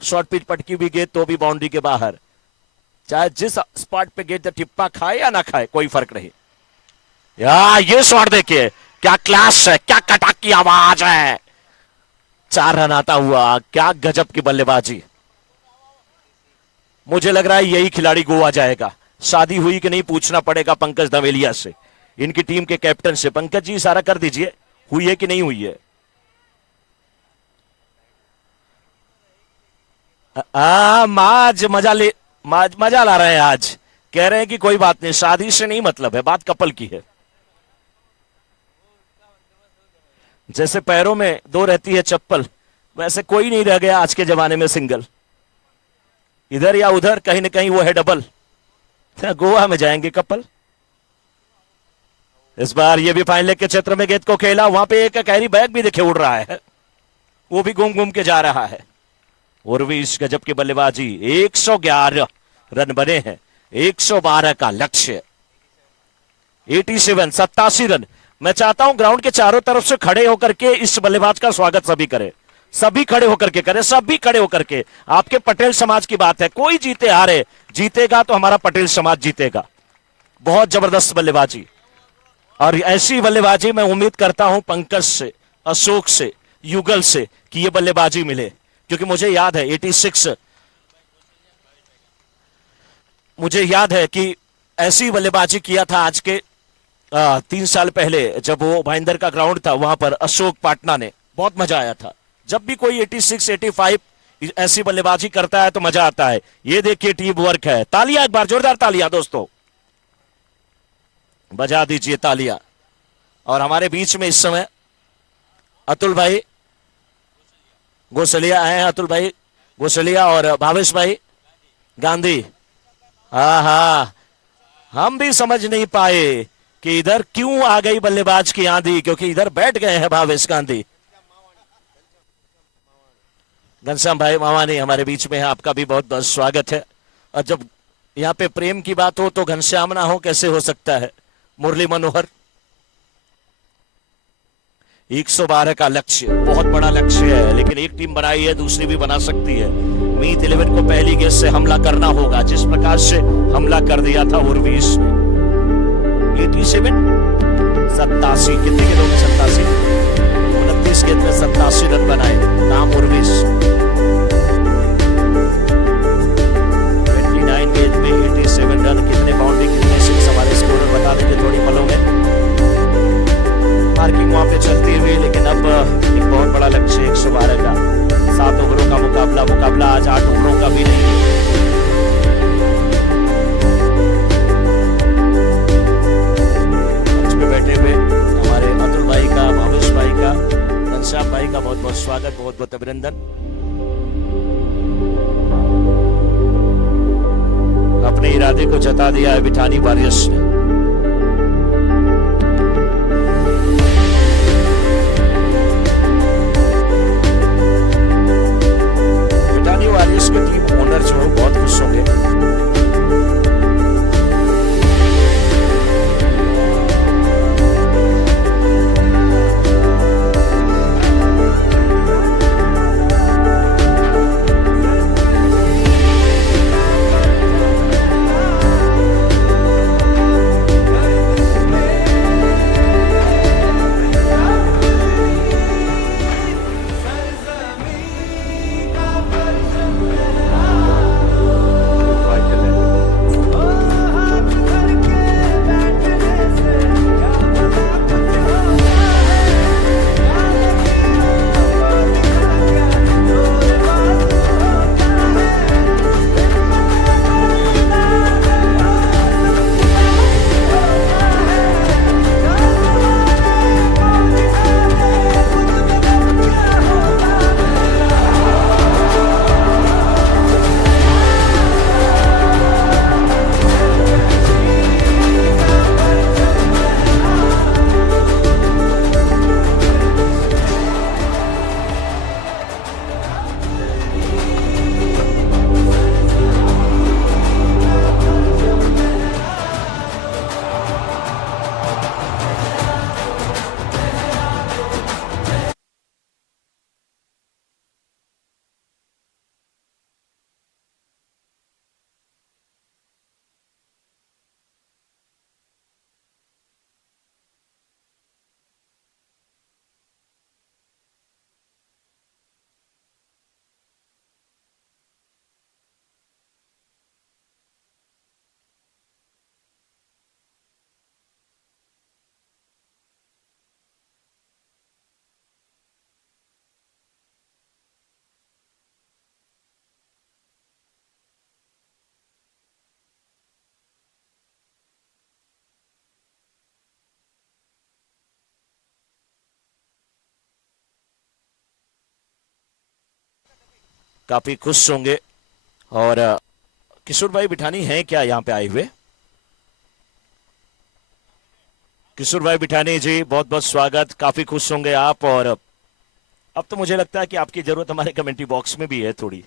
शॉर्ट पिच पटकी भी गेंद तो भी बाउंड्री के बाहर। चाहे जिस स्पॉट पे गेंद टिप्पा खाए या ना खाए कोई फर्क नहीं। ये शॉट देखिए, क्या क्लास है, क्या कटाक की आवाज है। 4 रन आता हुआ। क्या गजब की बल्लेबाजी। मुझे लग रहा है यही खिलाड़ी गोवा जाएगा। शादी हुई कि नहीं पूछना पड़ेगा पंकज धवेलिया से, इनकी टीम के कैप्टन से। पंकज जी इशारा कर दीजिए, हुई है कि नहीं हुई है। मजा ला रहे हैं आज। कह रहे हैं कि कोई बात नहीं, शादी से नहीं मतलब है, बात कपल की है। जैसे पैरों में 2 रहती है चप्पल, वैसे कोई नहीं रह गया आज के जमाने में सिंगल। इधर या उधर कहीं ना कहीं वो है डबल। गोवा में जाएंगे कपल। इस बार ये भी फाइन लेग के क्षेत्र में गेंद को खेला। वहां पे एक कैरी बैग भी देखे उड़ रहा है, वो भी घूम घूम के जा रहा है। उर्विश गजब की बल्लेबाजी। 111 रन बने हैं। 112 का लक्ष्य। 87 रन। मैं चाहता हूं ग्राउंड के चारों तरफ से खड़े होकर के इस बल्लेबाज का स्वागत सभी करें। सभी खड़े होकर के करें, सभी खड़े होकर के। आपके पटेल समाज की बात है, कोई जीते हारे, जीतेगा तो हमारा पटेल समाज जीतेगा। बहुत जबरदस्त बल्लेबाजी। और ऐसी बल्लेबाजी मैं उम्मीद करता हूं पंकज से, अशोक से, युगल से कि ये बल्लेबाजी मिले। क्योंकि मुझे याद है 86, मुझे याद है कि ऐसी बल्लेबाजी किया था आज के 3 साल पहले, जब वो भाईंदर का ग्राउंड था वहां पर अशोक पाटना ने। बहुत मजा आया था। जब भी कोई 86, 85 ऐसी बल्लेबाजी करता है तो मजा आता है। ये देखिए टीम वर्क है। तालियां एक बार, जोरदार तालियां दोस्तों, बजा दीजिए तालियां। और हमारे बीच में इस समय अतुल भाई गोसलिया आए हैं। अतुल भाई गोसलिया और भावेश भाई गांधी। हाँ, हम भी समझ नहीं पाए कि इधर क्यों आ गई बल्लेबाज की आंधी, क्योंकि इधर बैठ गए हैं भावेश गांधी। घनश्याम भाई मावानी हमारे बीच में है, आपका भी बहुत बहुत स्वागत है। और जब यहाँ पे प्रेम की बात हो तो घनश्याम ना हो कैसे हो सकता है। मुरली मनोहर। 112 का लक्ष्य, बहुत बड़ा लक्ष्य है, लेकिन एक टीम बनाई है, दूसरी भी बना सकती है। मीत 11 को पहली गेंद से हमला करना होगा, जिस प्रकार से हमला कर दिया था उर्विश ने। 87, 87 कितने गेंदों में 87, 29 गेंद में 87 रन बनाए। नाम उर्विश। 29 गेंद में 87 रन। कितने बाउंड्री कितने सिक्स हमारे स्कोर बता देंगे थोड़ी पलों में। मार्किंग वहां पे चलती हुई, लेकिन अब एक बहुत बड़ा लक्ष्य 112 का। 7 ओवरों का मुकाबला आज 8 ओवरों का भी नहीं है। मंच पे बैठे हुए हमारे अतुल भाई का, भावेश भाई का, घनश्याम भाई का बहुत बहुत स्वागत, बहुत बहुत अभिनंदन। अपने इरादे को जता दिया है बिठानी वॉरियर्स ने। वॉरियर्स के टीम ओनर जो है बहुत खुश होंगे। काफी खुश होंगे। और किशोर भाई बिठानी हैं क्या यहाँ पे आए हुए? किशोर भाई बिठानी जी, बहुत बहुत स्वागत, काफी खुश होंगे आप। और अब तो मुझे लगता है कि आपकी जरूरत हमारे कमेंट्री बॉक्स में भी है थोड़ी।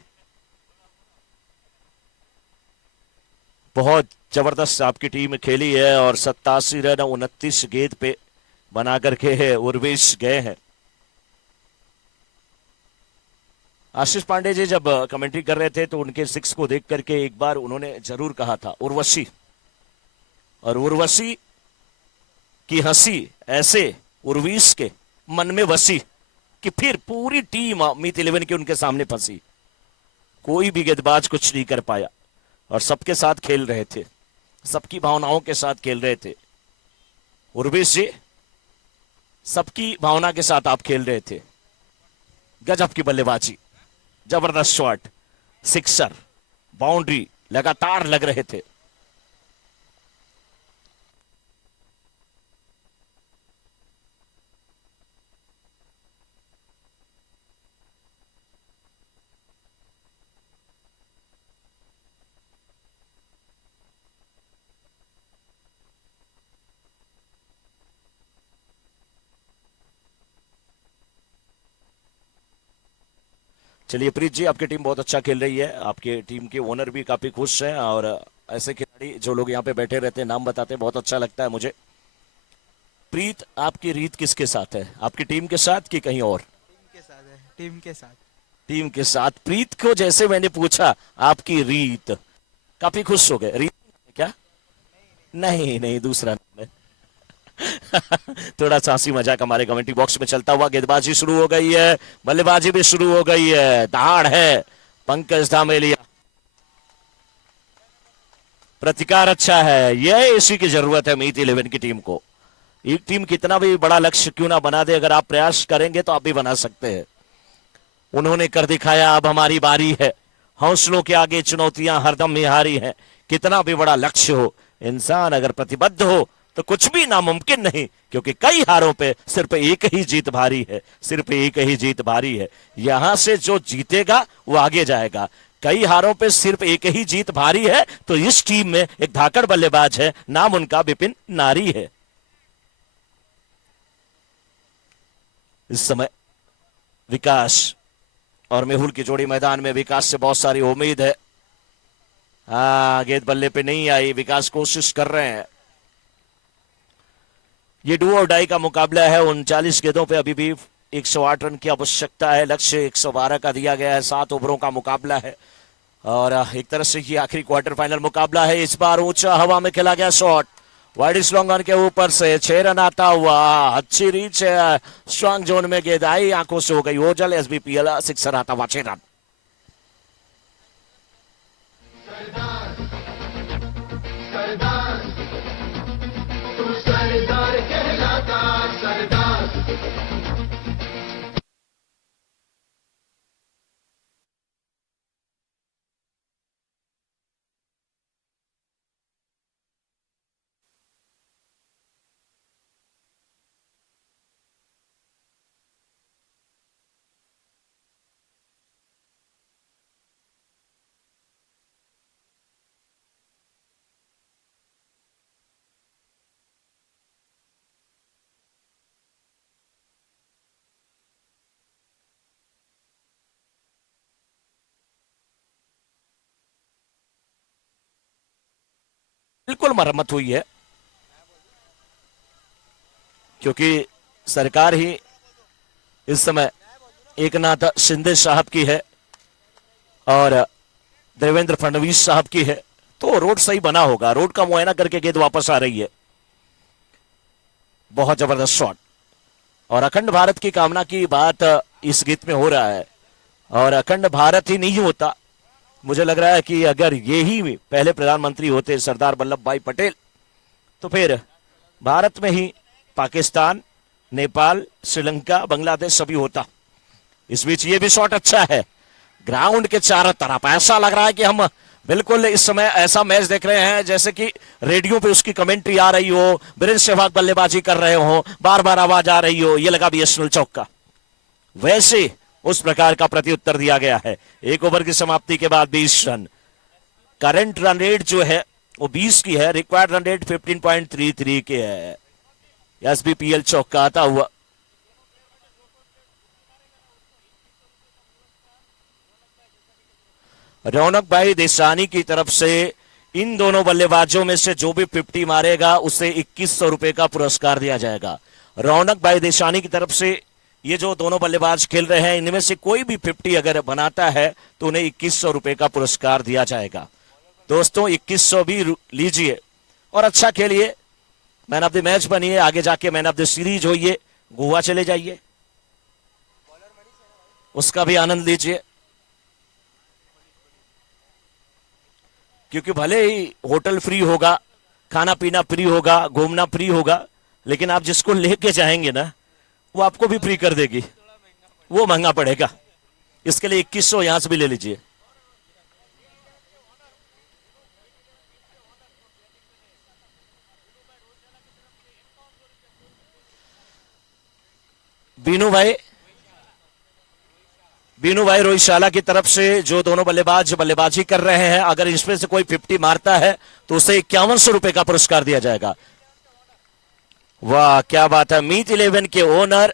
बहुत जबरदस्त आपकी टीम खेली है और 87 रन 29 गेंद पे बना करके उर्वेश गए हैं। आशीष पांडे जी जब कमेंट्री कर रहे थे तो उनके सिक्स को देख करके एक बार उन्होंने जरूर कहा था उर्वशी, और उर्वशी की हंसी ऐसे उर्वीश के मन में बसी कि फिर पूरी टीम मीत 11 के उनके सामने फंसी। कोई भी गेंदबाज कुछ नहीं कर पाया और सबके साथ खेल रहे थे, सबकी भावनाओं के साथ खेल रहे थे। उर्वेश जी, सबकी भावना के साथ आप खेल रहे थे। गजब की बल्लेबाजी, जबरदस्त शॉट, सिक्सर, बाउंड्री लगातार लग रहे थे। चलिए प्रीत जी, आपकी टीम बहुत अच्छा खेल रही है, आपके टीम के ओनर भी काफी खुश हैं। और ऐसे खिलाड़ी जो लोग यहाँ पे बैठे रहते हैं, नाम बताते हैं, बहुत अच्छा लगता है मुझे। प्रीत, आपकी रीत किसके साथ है? आपकी टीम के साथ कि कहीं और? टीम के साथ है, टीम के साथ। टीम के साथ। प्रीत को जैसे मैंने पूछा आपकी रीत, काफी खुश हो गए। रीत क्या? नहीं नहीं, दूसरा नाम है। थोड़ा सा हंसी मजाक हमारे कमेंट्री बॉक्स में चलता हुआ। गेंदबाजी शुरू हो गई है, बल्लेबाजी भी शुरू हो गई है। दहाड़ है पंकज धामेलिया, प्रतिकार अच्छा है। यह इसी की जरूरत है मीत 11 की टीम को। एक टीम कितना भी बड़ा लक्ष्य क्यों ना बना दे, अगर आप प्रयास करेंगे तो आप भी बना सकते हैं। उन्होंने कर दिखाया, अब हमारी बारी है। हौसलों के आगे चुनौतियां हरदम निहारी हैं। कितना भी बड़ा लक्ष्य हो, इंसान अगर प्रतिबद्ध हो तो कुछ भी नामुमकिन नहीं, क्योंकि कई हारों पे सिर्फ एक ही जीत भारी है, सिर्फ एक ही जीत भारी है। यहां से जो जीतेगा वो आगे जाएगा। कई हारों पे सिर्फ एक ही जीत भारी है, तो इस टीम में एक धाकड़ बल्लेबाज है, नाम उनका विपिन नारी है। इस समय विकास और मेहुल की जोड़ी मैदान में। विकास से बहुत सारी उम्मीद है। गेंद बल्ले पे नहीं आई, विकास कोशिश कर रहे हैं। ये डू और डाई का मुकाबला है। 39 गेंदों पे अभी भी 108 रन की आवश्यकता है। लक्ष्य 112 का दिया गया है। 7 ओवरों का मुकाबला है और एक तरह से ये आखिरी क्वार्टर फाइनल मुकाबला है। इस बार ऊंचा हवा में खेला गया शॉट, वाइड स्लॉन्ग ऑन के ऊपर से 6 रन आता हुआ। अच्छी रीच है, स्ट्रांग जोन में गेंद आई, आंखों से हो गई ओझल। एसबीपीएल सिक्सर आता हुआ 6 रन। बिल्कुल मरम्मत हुई है, क्योंकि सरकार ही इस समय एकनाथ शिंदे साहब की है और देवेंद्र फडणवीस साहब की है, तो रोड सही बना होगा। रोड का मुआयना करके गेंद वापस आ रही है। बहुत जबरदस्त शॉट और अखंड भारत की कामना की बात इस गीत में हो रहा है। और अखंड भारत ही नहीं होता, मुझे लग रहा है कि अगर ये ही पहले प्रधानमंत्री होते सरदार वल्लभ भाई पटेल, तो फिर भारत में ही पाकिस्तान, नेपाल, श्रीलंका, बांग्लादेश सभी होता। इस बीच ये भी शॉट अच्छा है, ग्राउंड के चारों तरफ। ऐसा लग रहा है कि हम बिल्कुल इस समय ऐसा मैच देख रहे हैं जैसे कि रेडियो पे उसकी कमेंट्री आ रही हो, वीरेंद्र सहवाग बल्लेबाजी कर रहे हो, बार बार आवाज आ रही हो, ये लगा बीएसएनएल चौक का। वैसे उस प्रकार का प्रत्युत्तर दिया गया है। एक ओवर की समाप्ति के बाद 20 रन। करंट रन रेट जो है वो 20 की है, रिक्वायर्ड रन रेट 15.33 के है। एसबीपीएल चौंकाता हुआ रौनक भाई देसानी की तरफ से इन दोनों बल्लेबाजों में से जो भी 50 मारेगा उसे 2100 रुपए का पुरस्कार दिया जाएगा। रौनक भाई देसानी की तरफ से ये जो दोनों बल्लेबाज खेल रहे हैं, इनमें से कोई भी 50 अगर बनाता है तो उन्हें 2100 रुपए का पुरस्कार दिया जाएगा। दोस्तों 2100 भी लीजिए और अच्छा खेलिए, मैन ऑफ द मैच बनिए, आगे जाके मैन ऑफ द सीरीज होइए, गोवा चले जाइए, उसका भी आनंद लीजिए। क्योंकि भले ही होटल फ्री होगा, खाना पीना फ्री होगा, घूमना फ्री होगा, लेकिन आप जिसको लेके जाएंगे ना वो आपको भी फ्री कर देगी, वो महंगा पड़ेगा। इसके लिए 2100 यहां से भी ले लीजिए। बीनू भाई रोहिशाला की तरफ से जो दोनों बल्लेबाज बल्लेबाजी कर रहे हैं, अगर इसमें से कोई 50 मारता है तो उसे 5100 रुपए का पुरस्कार दिया जाएगा। वाह क्या बात है। मीत 11 के ओनर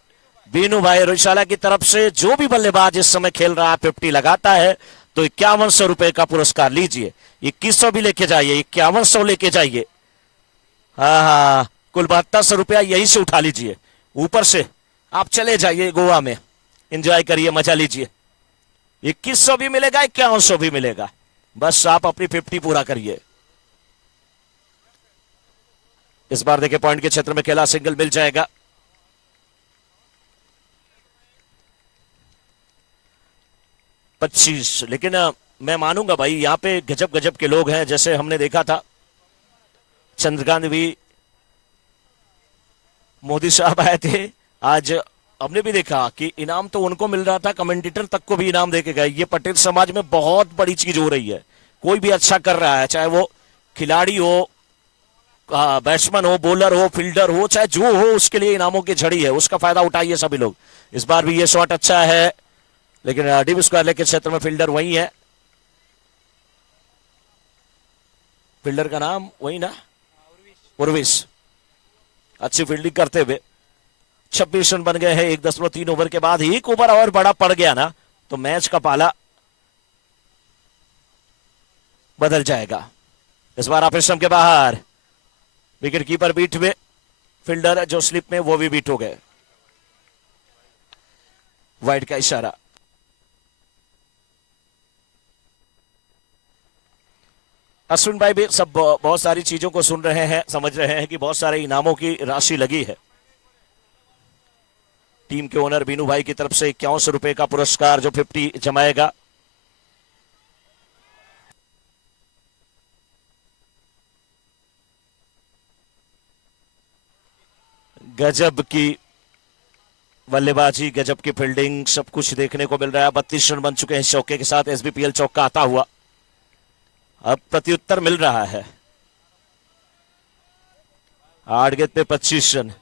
बीनू भाई रोहिशाला की तरफ से जो भी बल्लेबाज इस समय खेल रहा है 50 लगाता है तो 5100 रुपए का पुरस्कार लीजिए। 2100 भी लेके जाइए, 5100 लेके जाइए। हाँ, कुल 7200 रुपया यहीं से उठा लीजिए, ऊपर से आप चले जाइए गोवा में, एंजॉय करिए, मजा लीजिए। 2100 भी मिलेगा, 5100 भी मिलेगा, बस आप अपनी 50 पूरा करिए। इस बार देखिए पॉइंट के क्षेत्र में खेला, सिंगल मिल जाएगा। पच्चीस, लेकिन मैं मानूंगा भाई यहां पे गजब गजब के लोग हैं। जैसे हमने देखा था चंद्रकांत भी, मोदी साहब आए थे, आज हमने भी देखा कि इनाम तो उनको मिल रहा था, कमेंटेटर तक को भी इनाम देके गए। ये पटेल समाज में बहुत बड़ी चीज हो रही है। कोई भी अच्छा कर रहा है, चाहे वो खिलाड़ी हो, बैट्समैन हो, बॉलर हो, फील्डर हो, चाहे जो हो, उसके लिए इनामों की झड़ी है, उसका फायदा उठाइए सभी लोग। इस बार भी ये शॉट अच्छा है, लेकिन डीप स्क्वायर के क्षेत्र में फील्डर वही है। फील्डर का नाम वही ना, उर्विश। अच्छी फील्डिंग करते हुए 26 रन बन गए हैं 1.3 ओवर के बाद। एक ओवर और बड़ा पड़ गया ना तो मैच का पाला बदल जाएगा। इस बार ऑपरेशन के बाहर, विकेट कीपर बीट में, फील्डर जो स्लिप में वो भी बीट हो गए। वाइड का इशारा। अश्विन भाई भी सब बहुत सारी चीजों को सुन रहे हैं, समझ रहे हैं कि बहुत सारे इनामों की राशि लगी है। टीम के ओनर बीनू भाई की तरफ से 5100 रुपए का पुरस्कार जो 50 जमाएगा। गजब की बल्लेबाजी, गजब की फील्डिंग, सब कुछ देखने को मिल रहा है। 32 रन बन चुके हैं चौके के साथ। एसबीपीएल चौका आता हुआ, अब प्रत्युत्तर मिल रहा है। 8 गेंद पे 25 रन।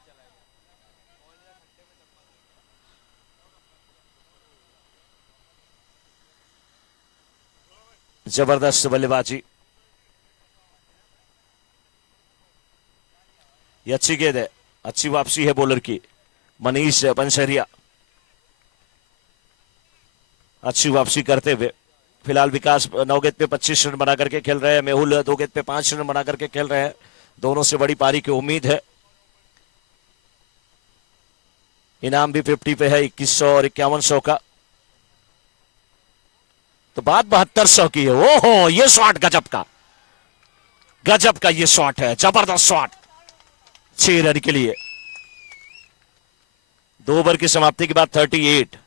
जबरदस्त बल्लेबाजी, ये अच्छी गेंद है, अच्छी वापसी है बॉलर की। मनीष पंचरिया अच्छी वापसी करते हुए। फिलहाल विकास 9 गेंद पे 25 रन बना करके खेल रहे हैं। मेहुल 2 गेंद पे 5 रन बना करके खेल रहे हैं। दोनों से बड़ी पारी की उम्मीद है। इनाम भी 50 पे है, 2100 और 5100 का। तो बात 7200 की है। ओहो, ये शॉट गजब का, गजब का ये शॉट है, जबरदस्त शॉट 6 रन के लिए। 2 ओवर की समाप्ति के बाद 38,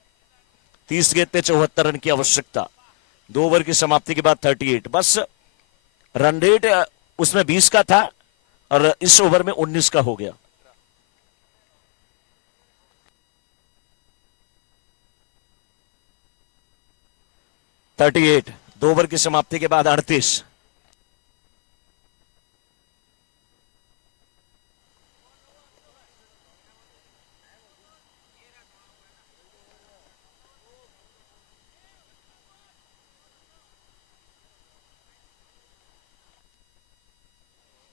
30 गेंद पे 74 रन की आवश्यकता। 2 ओवर की समाप्ति के बाद 38, बस रन रेट उसमें 20 का था और इस ओवर में 19 का हो गया। (38) 2 ओवर की समाप्ति के बाद 38।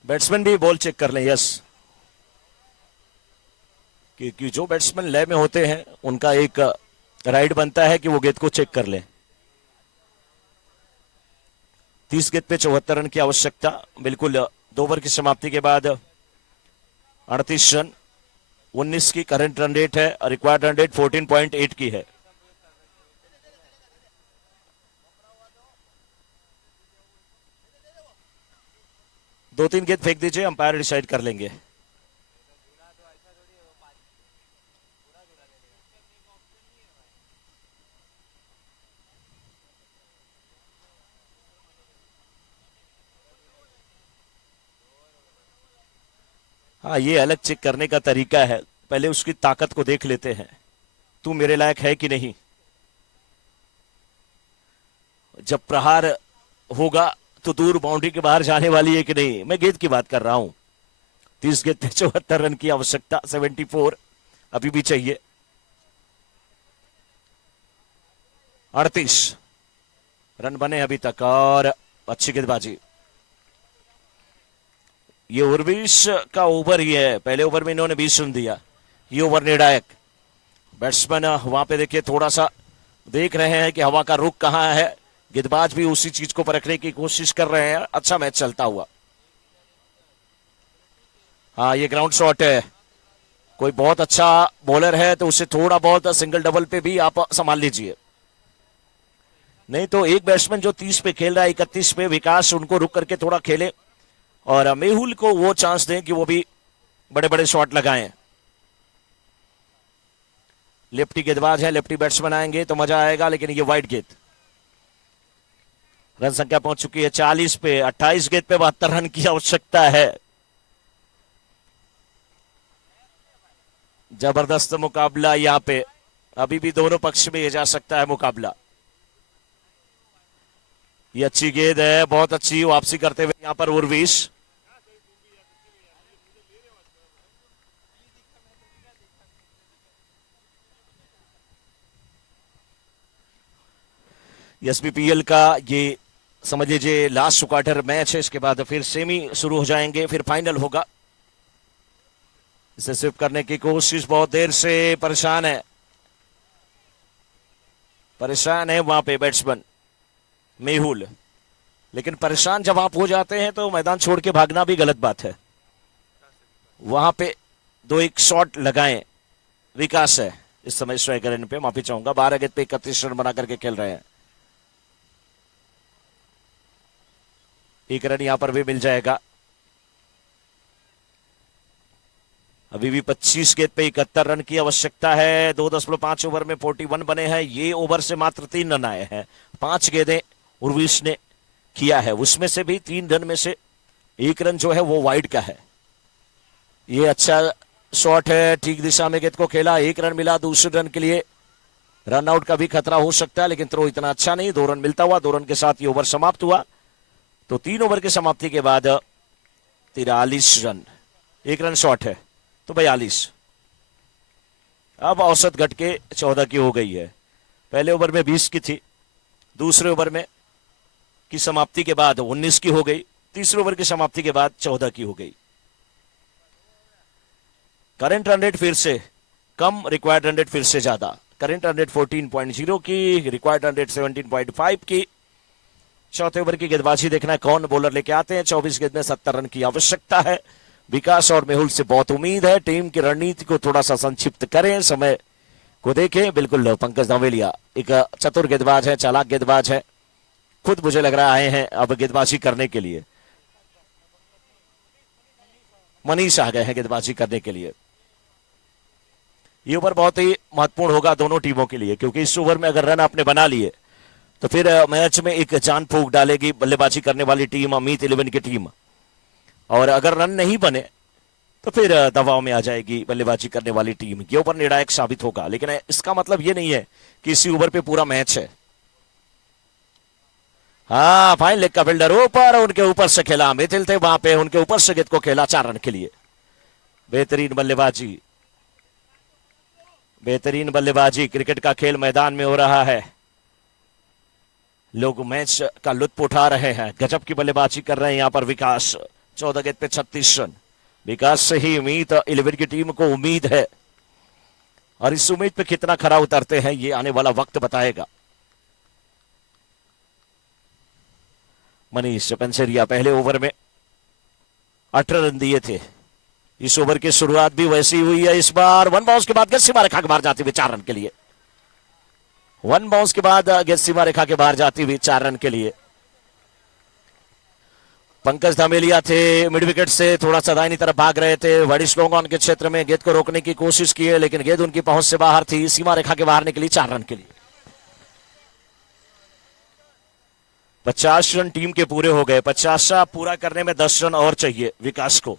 बैट्समैन भी बॉल चेक कर लें, यस, क्योंकि जो बैट्समैन लय में होते हैं उनका एक राइट बनता है कि वो गेंद को चेक कर लें। 30 गेंद पे 74 रन की आवश्यकता, बिल्कुल 2 ओवर की समाप्ति के बाद 38 रन, 19 की करंट रन रेट है, रिक्वायर्ड रन रेट 14.8 की है। दो तीन गेंद फेंक दीजिए, अंपायर डिसाइड कर लेंगे। हाँ, ये अलग चेक करने का तरीका है, पहले उसकी ताकत को देख लेते हैं, तू मेरे लायक है कि नहीं। जब प्रहार होगा तो दूर बाउंड्री के बाहर जाने वाली है कि नहीं, मैं गेंद की बात कर रहा हूं। 30 गेंद पे 74 रन की आवश्यकता, 74 अभी भी चाहिए। 38 रन बने अभी तक और अच्छी गेंदबाजी। ये उर्विश का ओवर ही है, पहले ओवर में इन्होंने 20 रन दिया, ये ओवर निर्णायक। बैट्समैन वहां पे देखिए थोड़ा सा देख रहे हैं कि हवा का रुख कहां है, गेंदबाज भी उसी चीज को परखने की कोशिश कर रहे हैं। अच्छा मैच चलता हुआ। हाँ, ये ग्राउंड शॉट है, कोई बहुत अच्छा बॉलर है तो उसे थोड़ा बहुत सिंगल डबल पे भी आप संभाल लीजिए, नहीं तो एक बैट्समैन जो 30 पे खेल रहा है, 31 पे, विकास उनको रुक करके थोड़ा खेले और मेहुल को वो चांस दें कि वो भी बड़े बड़े शॉट लगाएं। लेफ्टी गेंदबाज है, लेफ्टी बैट्समैन आएंगे तो मजा आएगा, लेकिन ये वाइड गेंद। रन संख्या पहुंच चुकी है 40 पे, 28 गेंद पे 72 रन की आवश्यकता है। जबरदस्त मुकाबला यहां पे, अभी भी दोनों पक्ष में ये जा सकता है मुकाबला। ये अच्छी गेंद है, बहुत अच्छी वापसी करते हुए यहां पर उर्विश। एसबीपीएल का ये समझ लीजिए लास्ट क्वार्टर मैच है, इसके बाद फिर सेमी शुरू हो जाएंगे, फिर फाइनल होगा। इसे स्विप करने की कोशिश, बहुत देर से परेशान है वहां पे बैट्समैन मेहुल, लेकिन परेशान जब आप हो जाते हैं तो मैदान छोड़ के भागना भी गलत बात है। वहां पे 2-1 शॉट लगाएं। विकास है इस समय स्ट्राइकर एंड पे, माफी चाहूंगा, 12 गेंद पे 31 रन बना करके खेल रहे हैं। एक रन यहां पर भी मिल जाएगा। अभी भी 25 गेंद पे 71 रन की आवश्यकता है। 2.5 ओवर में 41 बने हैं, ये ओवर से मात्र 3 रन आए हैं। 5 गेंदें उर्विश ने किया है, उसमें से भी 3 रन में से 1 रन जो है वो वाइड का है। ये अच्छा शॉट है, ठीक दिशा में गेंद को खेला, 1 रन मिला। दूसरे रन के लिए रन आउट का भी खतरा हो सकता है, लेकिन थ्रो इतना अच्छा नहीं। 2 रन मिलता हुआ, 2 रन के साथ ये ओवर समाप्त हुआ। तो 3 ओवर की समाप्ति के बाद 43 रन, 1 रन शॉट है तो 42। अब औसत घट के 14 की हो गई है। पहले ओवर में 20 की थी, दूसरे ओवर में की समाप्ति के बाद 19 की हो गई, तीसरे ओवर की समाप्ति के बाद 14 की हो गई। करंट रन रेट फिर से कम, रिक्वायर्ड रन रेट फिर से ज्यादा। करंट रन रेट 14.0 की, रिक्वायर्ड रन रेट 17.5 की। चौथे ओवर की गेंदबाजी देखना है, कौन बॉलर लेके आते हैं। 24 गेंद में 70 रन की आवश्यकता है। विकास और मेहुल से बहुत उम्मीद है, टीम की रणनीति को थोड़ा सा संक्षिप्त करें, समय को देखें। बिल्कुल पंकज धावेलिया एक चतुर गेंदबाज है, चालाक गेंदबाज है, खुद मुझे लग रहा आए हैं अब गेंदबाजी करने के लिए। मनीष आ गए हैं गेंदबाजी करने के लिए। ये ओवर बहुत ही महत्वपूर्ण होगा दोनों टीमों के लिए, क्योंकि इस ओवर में अगर रन आपने बना लिए तो फिर मैच में एक जान फूंक डालेगी बल्लेबाजी करने वाली टीम, अमित 11 की टीम। और अगर रन नहीं बने तो फिर दबाव में आ जाएगी बल्लेबाजी करने वाली टीम। ये ओवर निर्णायक साबित होगा, लेकिन इसका मतलब ये नहीं है कि इसी ओवर पे पूरा मैच है। हाँ, फाइन लेग का फील्डर ऊपर, उनके ऊपर से खेला, मिथिल थे वहां पे, उनके ऊपर से गेंद को खेला 4 रन के लिए। बेहतरीन बल्लेबाजी, बेहतरीन बल्लेबाजी। क्रिकेट का खेल मैदान में हो रहा है, लोग मैच का लुत्फ उठा रहे हैं। गजब की बल्लेबाजी कर रहे हैं यहाँ पर विकास। 14 गेंद पे 36 रन। विकास से ही उम्मीद 11 की टीम को उम्मीद है, और इस उम्मीद पे कितना खरा उतरते हैं ये आने वाला वक्त बताएगा। मनीष पंचेरिया पहले ओवर में 18 रन दिए थे। इस ओवर की शुरुआत भी वैसी हुई है। इस बार वन बाउंस के बाद गेंद सीमा रेखा के बाहर जाती हुई 4 रन के लिए। वन बाउंस के बाद गेंद सीमा रेखा के बाहर जाती हुई 4 रन के लिए। पंकज धामेलिया थे मिड विकेट से, थोड़ा सा दाहिनी तरफ भाग रहे थे, बड़ी स्लोंग ऑन के क्षेत्र में गेंद को रोकने की कोशिश की है, लेकिन गेंद उनकी पहुंच से बाहर थी, सीमा रेखा के बाहर निकली 4 रन के लिए। 50 रन टीम के पूरे हो गए। 50 पूरा करने में 10 रन और चाहिए विकास को।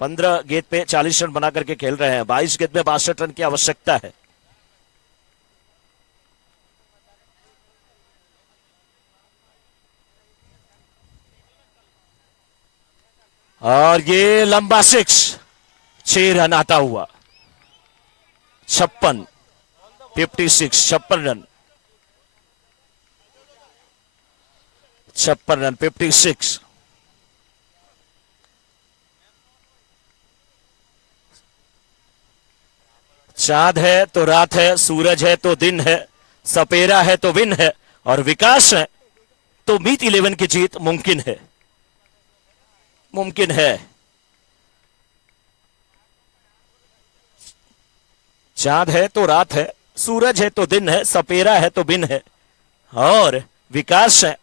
15 गेंद पे 40 रन बना करके खेल रहे हैं। 22 गेंद में 62 रन की आवश्यकता है। और ये लंबा 6 रन आता हुआ। 56 रन 56। चांद है तो रात है, सूरज है तो दिन है, सपेरा है तो विन है, और विकास है तो मीत 11 की जीत मुमकिन है। मुमकिन है। चांद है तो रात है, सूरज है तो दिन है, सपेरा है तो बिन है, और विकास है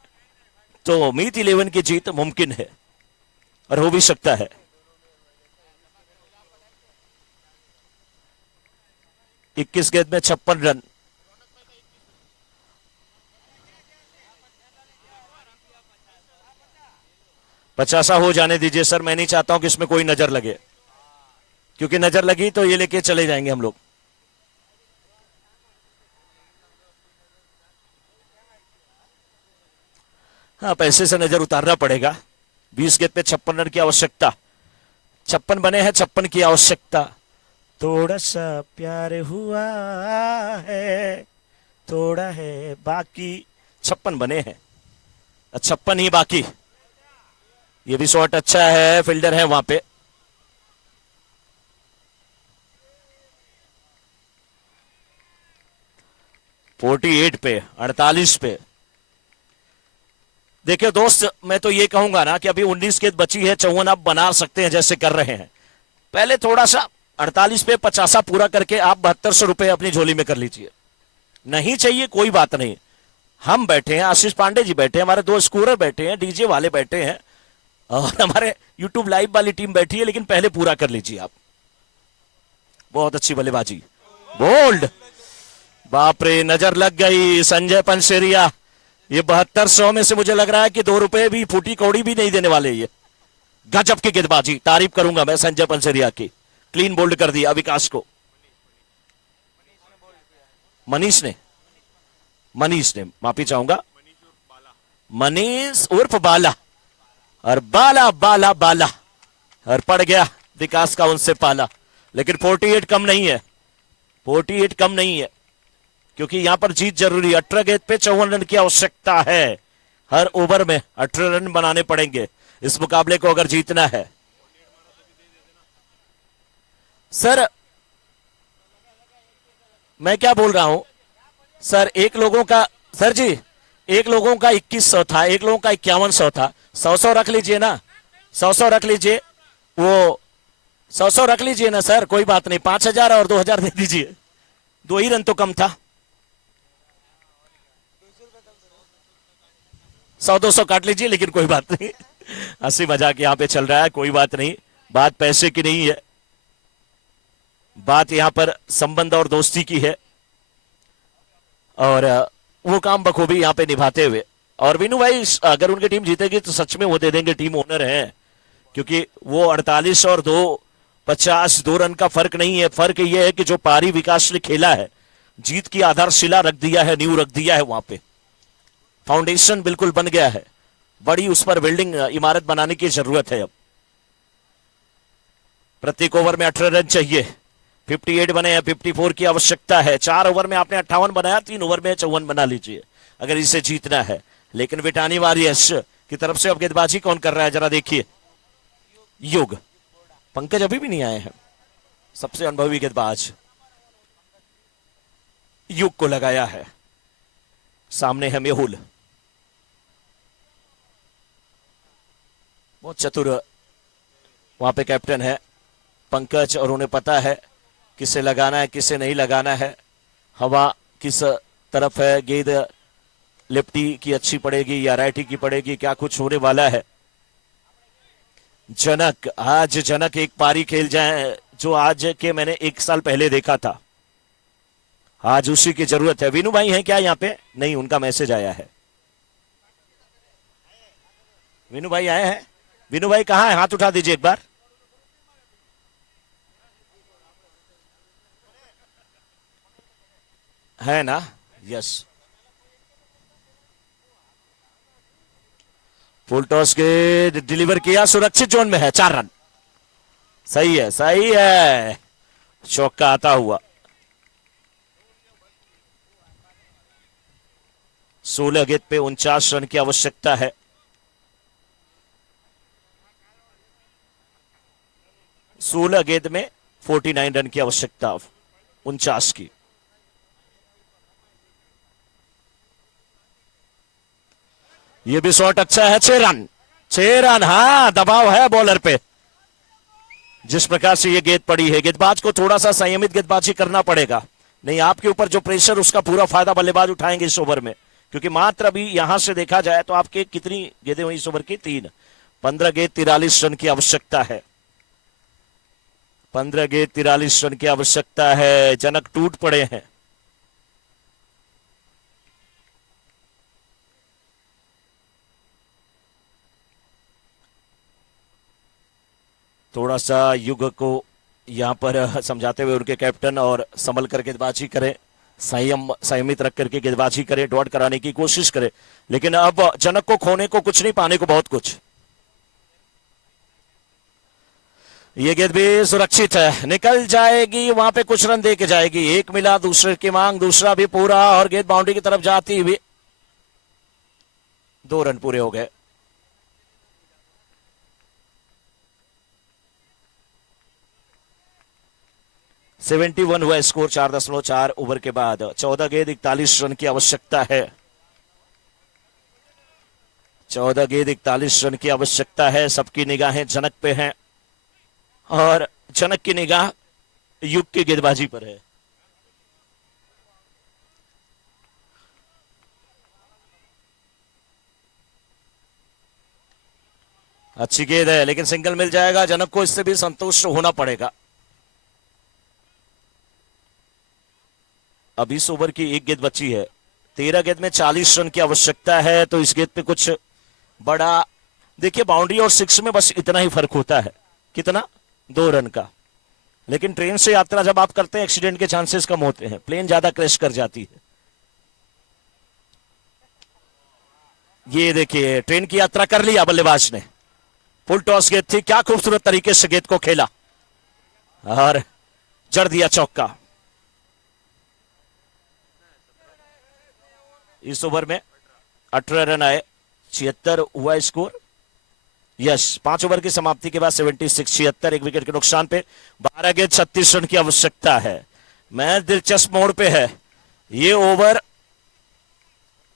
तो मीत 11 की जीत मुमकिन है, और हो भी सकता है। 21 गेंद में 56 रन। पचासा हो जाने दीजिए सर, मैं नहीं चाहता हूं कि इसमें कोई नजर लगे, क्योंकि नजर लगी तो ये लेके चले जाएंगे हम लोग। हाँ, पैसे से नजर उतारना पड़ेगा। 20 गेंद पे 56 रन की आवश्यकता। 56 बने हैं, 56 की आवश्यकता। थोड़ा सा प्यार हुआ है, थोड़ा है बाकी। 56 बने हैं, 56 ही बाकी। ये भी शॉट अच्छा है, फील्डर है वहां पे। पे 48 पे। देखिए दोस्त, मैं तो ये कहूंगा ना कि अभी 19 गेंद बची है, 54 आप बना सकते हैं जैसे कर रहे हैं। पहले थोड़ा सा 48 पे 50 पूरा करके आप 7200 रुपए अपनी झोली में कर लीजिए। नहीं चाहिए कोई बात नहीं, हम बैठे हैं, आशीष पांडे जी बैठे हैं, हमारे 2 स्कोरर बैठे हैं, डीजे वाले बैठे हैं, और हमारे यूट्यूब लाइव वाली टीम बैठी है, लेकिन पहले पूरा कर लीजिए आप। बहुत अच्छी बल्लेबाजी, बोल्ड। बाप रे, नजर लग गई संजय पंसेरिया। ये 7200 में से मुझे लग रहा है कि 2 रुपए भी, फूटी कौड़ी भी नहीं देने वाले। ये गजब की गेंदबाजी, तारीफ करूंगा मैं संजय पंसेरिया की। क्लीन बोल्ड कर दिया विकास को। मनीष ने माफी चाहूंगा, मनीष उर्फ बाला, और बाला बाला बाला, और पड़ गया विकास का उनसे पाला। लेकिन 48 कम नहीं है, 48 कम नहीं है, क्योंकि यहां पर जीत जरूरी। 18 गेंद पे 54 रन की आवश्यकता है। हर ओवर में 18 रन बनाने पड़ेंगे इस मुकाबले को अगर जीतना है। सर मैं क्या बोल रहा हूं सर, एक लोगों का, सर जी, एक लोगों का 2100 था, एक लोगों का 5100 था। 100 रख लीजिए ना, 100 रख लीजिए, वो 100 रख लीजिए ना सर, कोई बात नहीं। 5000 और 2000 दे दीजिए, 2 ही रन तो कम था। 100-200 काट लीजिए, लेकिन कोई बात नहीं। हंसी मजाक यहाँ पे चल रहा है, कोई बात नहीं। बात पैसे की नहीं है, बात यहां पर संबंध और दोस्ती की है, और वो काम बखूबी यहां पे निभाते हुए। और विनू भाई, अगर उनकी टीम जीतेगी तो सच में वो दे देंगे, टीम ओनर हैं, क्योंकि वो 48 और 50 2 रन का फर्क नहीं है। फर्क ये है कि जो पारी विकास ने खेला है, जीत की आधारशिला रख दिया है, नींव रख दिया है, वहां पे फाउंडेशन बिल्कुल बन गया है। बड़ी उस पर बिल्डिंग, इमारत बनाने की जरूरत है। अब प्रत्येक ओवर में 18 रन चाहिए। 58 बने हैं, 54 की आवश्यकता है। 4 ओवर में आपने 58 बनाया, 3 ओवर में 54 बना लीजिए अगर इसे जीतना है। लेकिन विटानी वॉरियर्स की तरफ से अब गेंदबाजी कौन कर रहा है, जरा देखिए। युग, पंकज अभी भी नहीं आए हैं, सबसे अनुभवी गेंदबाज युग को लगाया है। सामने है मेहुल, बहुत चतुर वहां पे कैप्टन है पंकज, और उन्हें पता है किसे लगाना है किसे नहीं लगाना है, हवा किस तरफ है, गेंद लेफ्टी की अच्छी पड़ेगी या राइटी की पड़ेगी, क्या कुछ होने वाला है। जनक, आज जनक एक पारी खेल जाए जो आज के मैंने 1 साल पहले देखा था, आज उसी की जरूरत है। विनू भाई हैं क्या यहाँ पे? नहीं, उनका मैसेज आया है। विनू भाई आए हैं? विनू भाई कहाँ है? हाथ उठा दीजिए एक बार। है ना? यस। फुल टॉस के डिलीवर किया, सुरक्षित जोन में है, 4 रन। सही है, सही है, चौका आता हुआ। 16 गेंद पे 49 रन की आवश्यकता है। सोलह गेंद में 49 रन की आवश्यकता, 49 की। ये भी शॉट अच्छा है, 6 रन, 6 रन। हाँ, दबाव है बॉलर पे। जिस प्रकार से ये गेंद पड़ी है, गेंदबाज को थोड़ा सा संयमित गेंदबाजी करना पड़ेगा, नहीं आपके ऊपर जो प्रेशर उसका पूरा फायदा बल्लेबाज उठाएंगे इस ओवर में। क्योंकि मात्र अभी यहां से देखा जाए तो आपके कितनी गेंदें हुई इस ओवर की? 3। 15 गेंद 43 रन की आवश्यकता है। 15 गेंद 43 रन की आवश्यकता है। जनक टूट पड़े हैं। थोड़ा सा युग को यहां पर समझाते हुए उनके कैप्टन, और संभल कर गेंदबाजी करें, संयमित रख करके गेंदबाजी करें, डॉट कराने की कोशिश करें। लेकिन अब जनक को खोने को कुछ नहीं, पाने को बहुत कुछ। ये गेंद भी सुरक्षित है, निकल जाएगी, वहां पे कुछ रन दे के जाएगी। एक मिला, दूसरे की मांग, दूसरा भी पूरा, और गेंद बाउंड्री की तरफ जाती हुई 2 रन पूरे हो गए। सेवेंटी 71 हुआ स्कोर 4.4 ओवर के बाद। 14 गेंद 41 रन की आवश्यकता है। 14 गेंद 41 रन की आवश्यकता है। सबकी निगाहें जनक पे हैं, और जनक की निगाह युग की गेंदबाजी पर है। अच्छी गेंद है, लेकिन सिंगल मिल जाएगा। जनक को इससे भी संतुष्ट होना पड़ेगा। अब इस ओवर की एक गेंद बची है। 13 गेंद में 40 रन की आवश्यकता है, तो इस गेंद पे कुछ बड़ा, देखिए बाउंड्री और 6 में बस इतना ही फर्क होता है। कितना? 2 रन का। लेकिन ट्रेन से यात्रा जब आप करते हैं, एक्सीडेंट के चांसेस कम होते हैं, प्लेन ज्यादा क्रैश कर जाती है। ये देखिए, ट्रेन की यात्रा कर लिया बल्लेबाज ने। फुल टॉस गेंद थी, क्या खूबसूरत तरीके से गेंद को खेला और जड़ दिया चौका। इस ओवर में 18 रन आए, 76 हुआ स्कोर। यस, 5 ओवर की समाप्ति के बाद 76, 76, 1 विकेट के नुकसान पे। 12 गेंद 36 रन की आवश्यकता है। मैच दिलचस्प मोड़ पे है। ये ओवर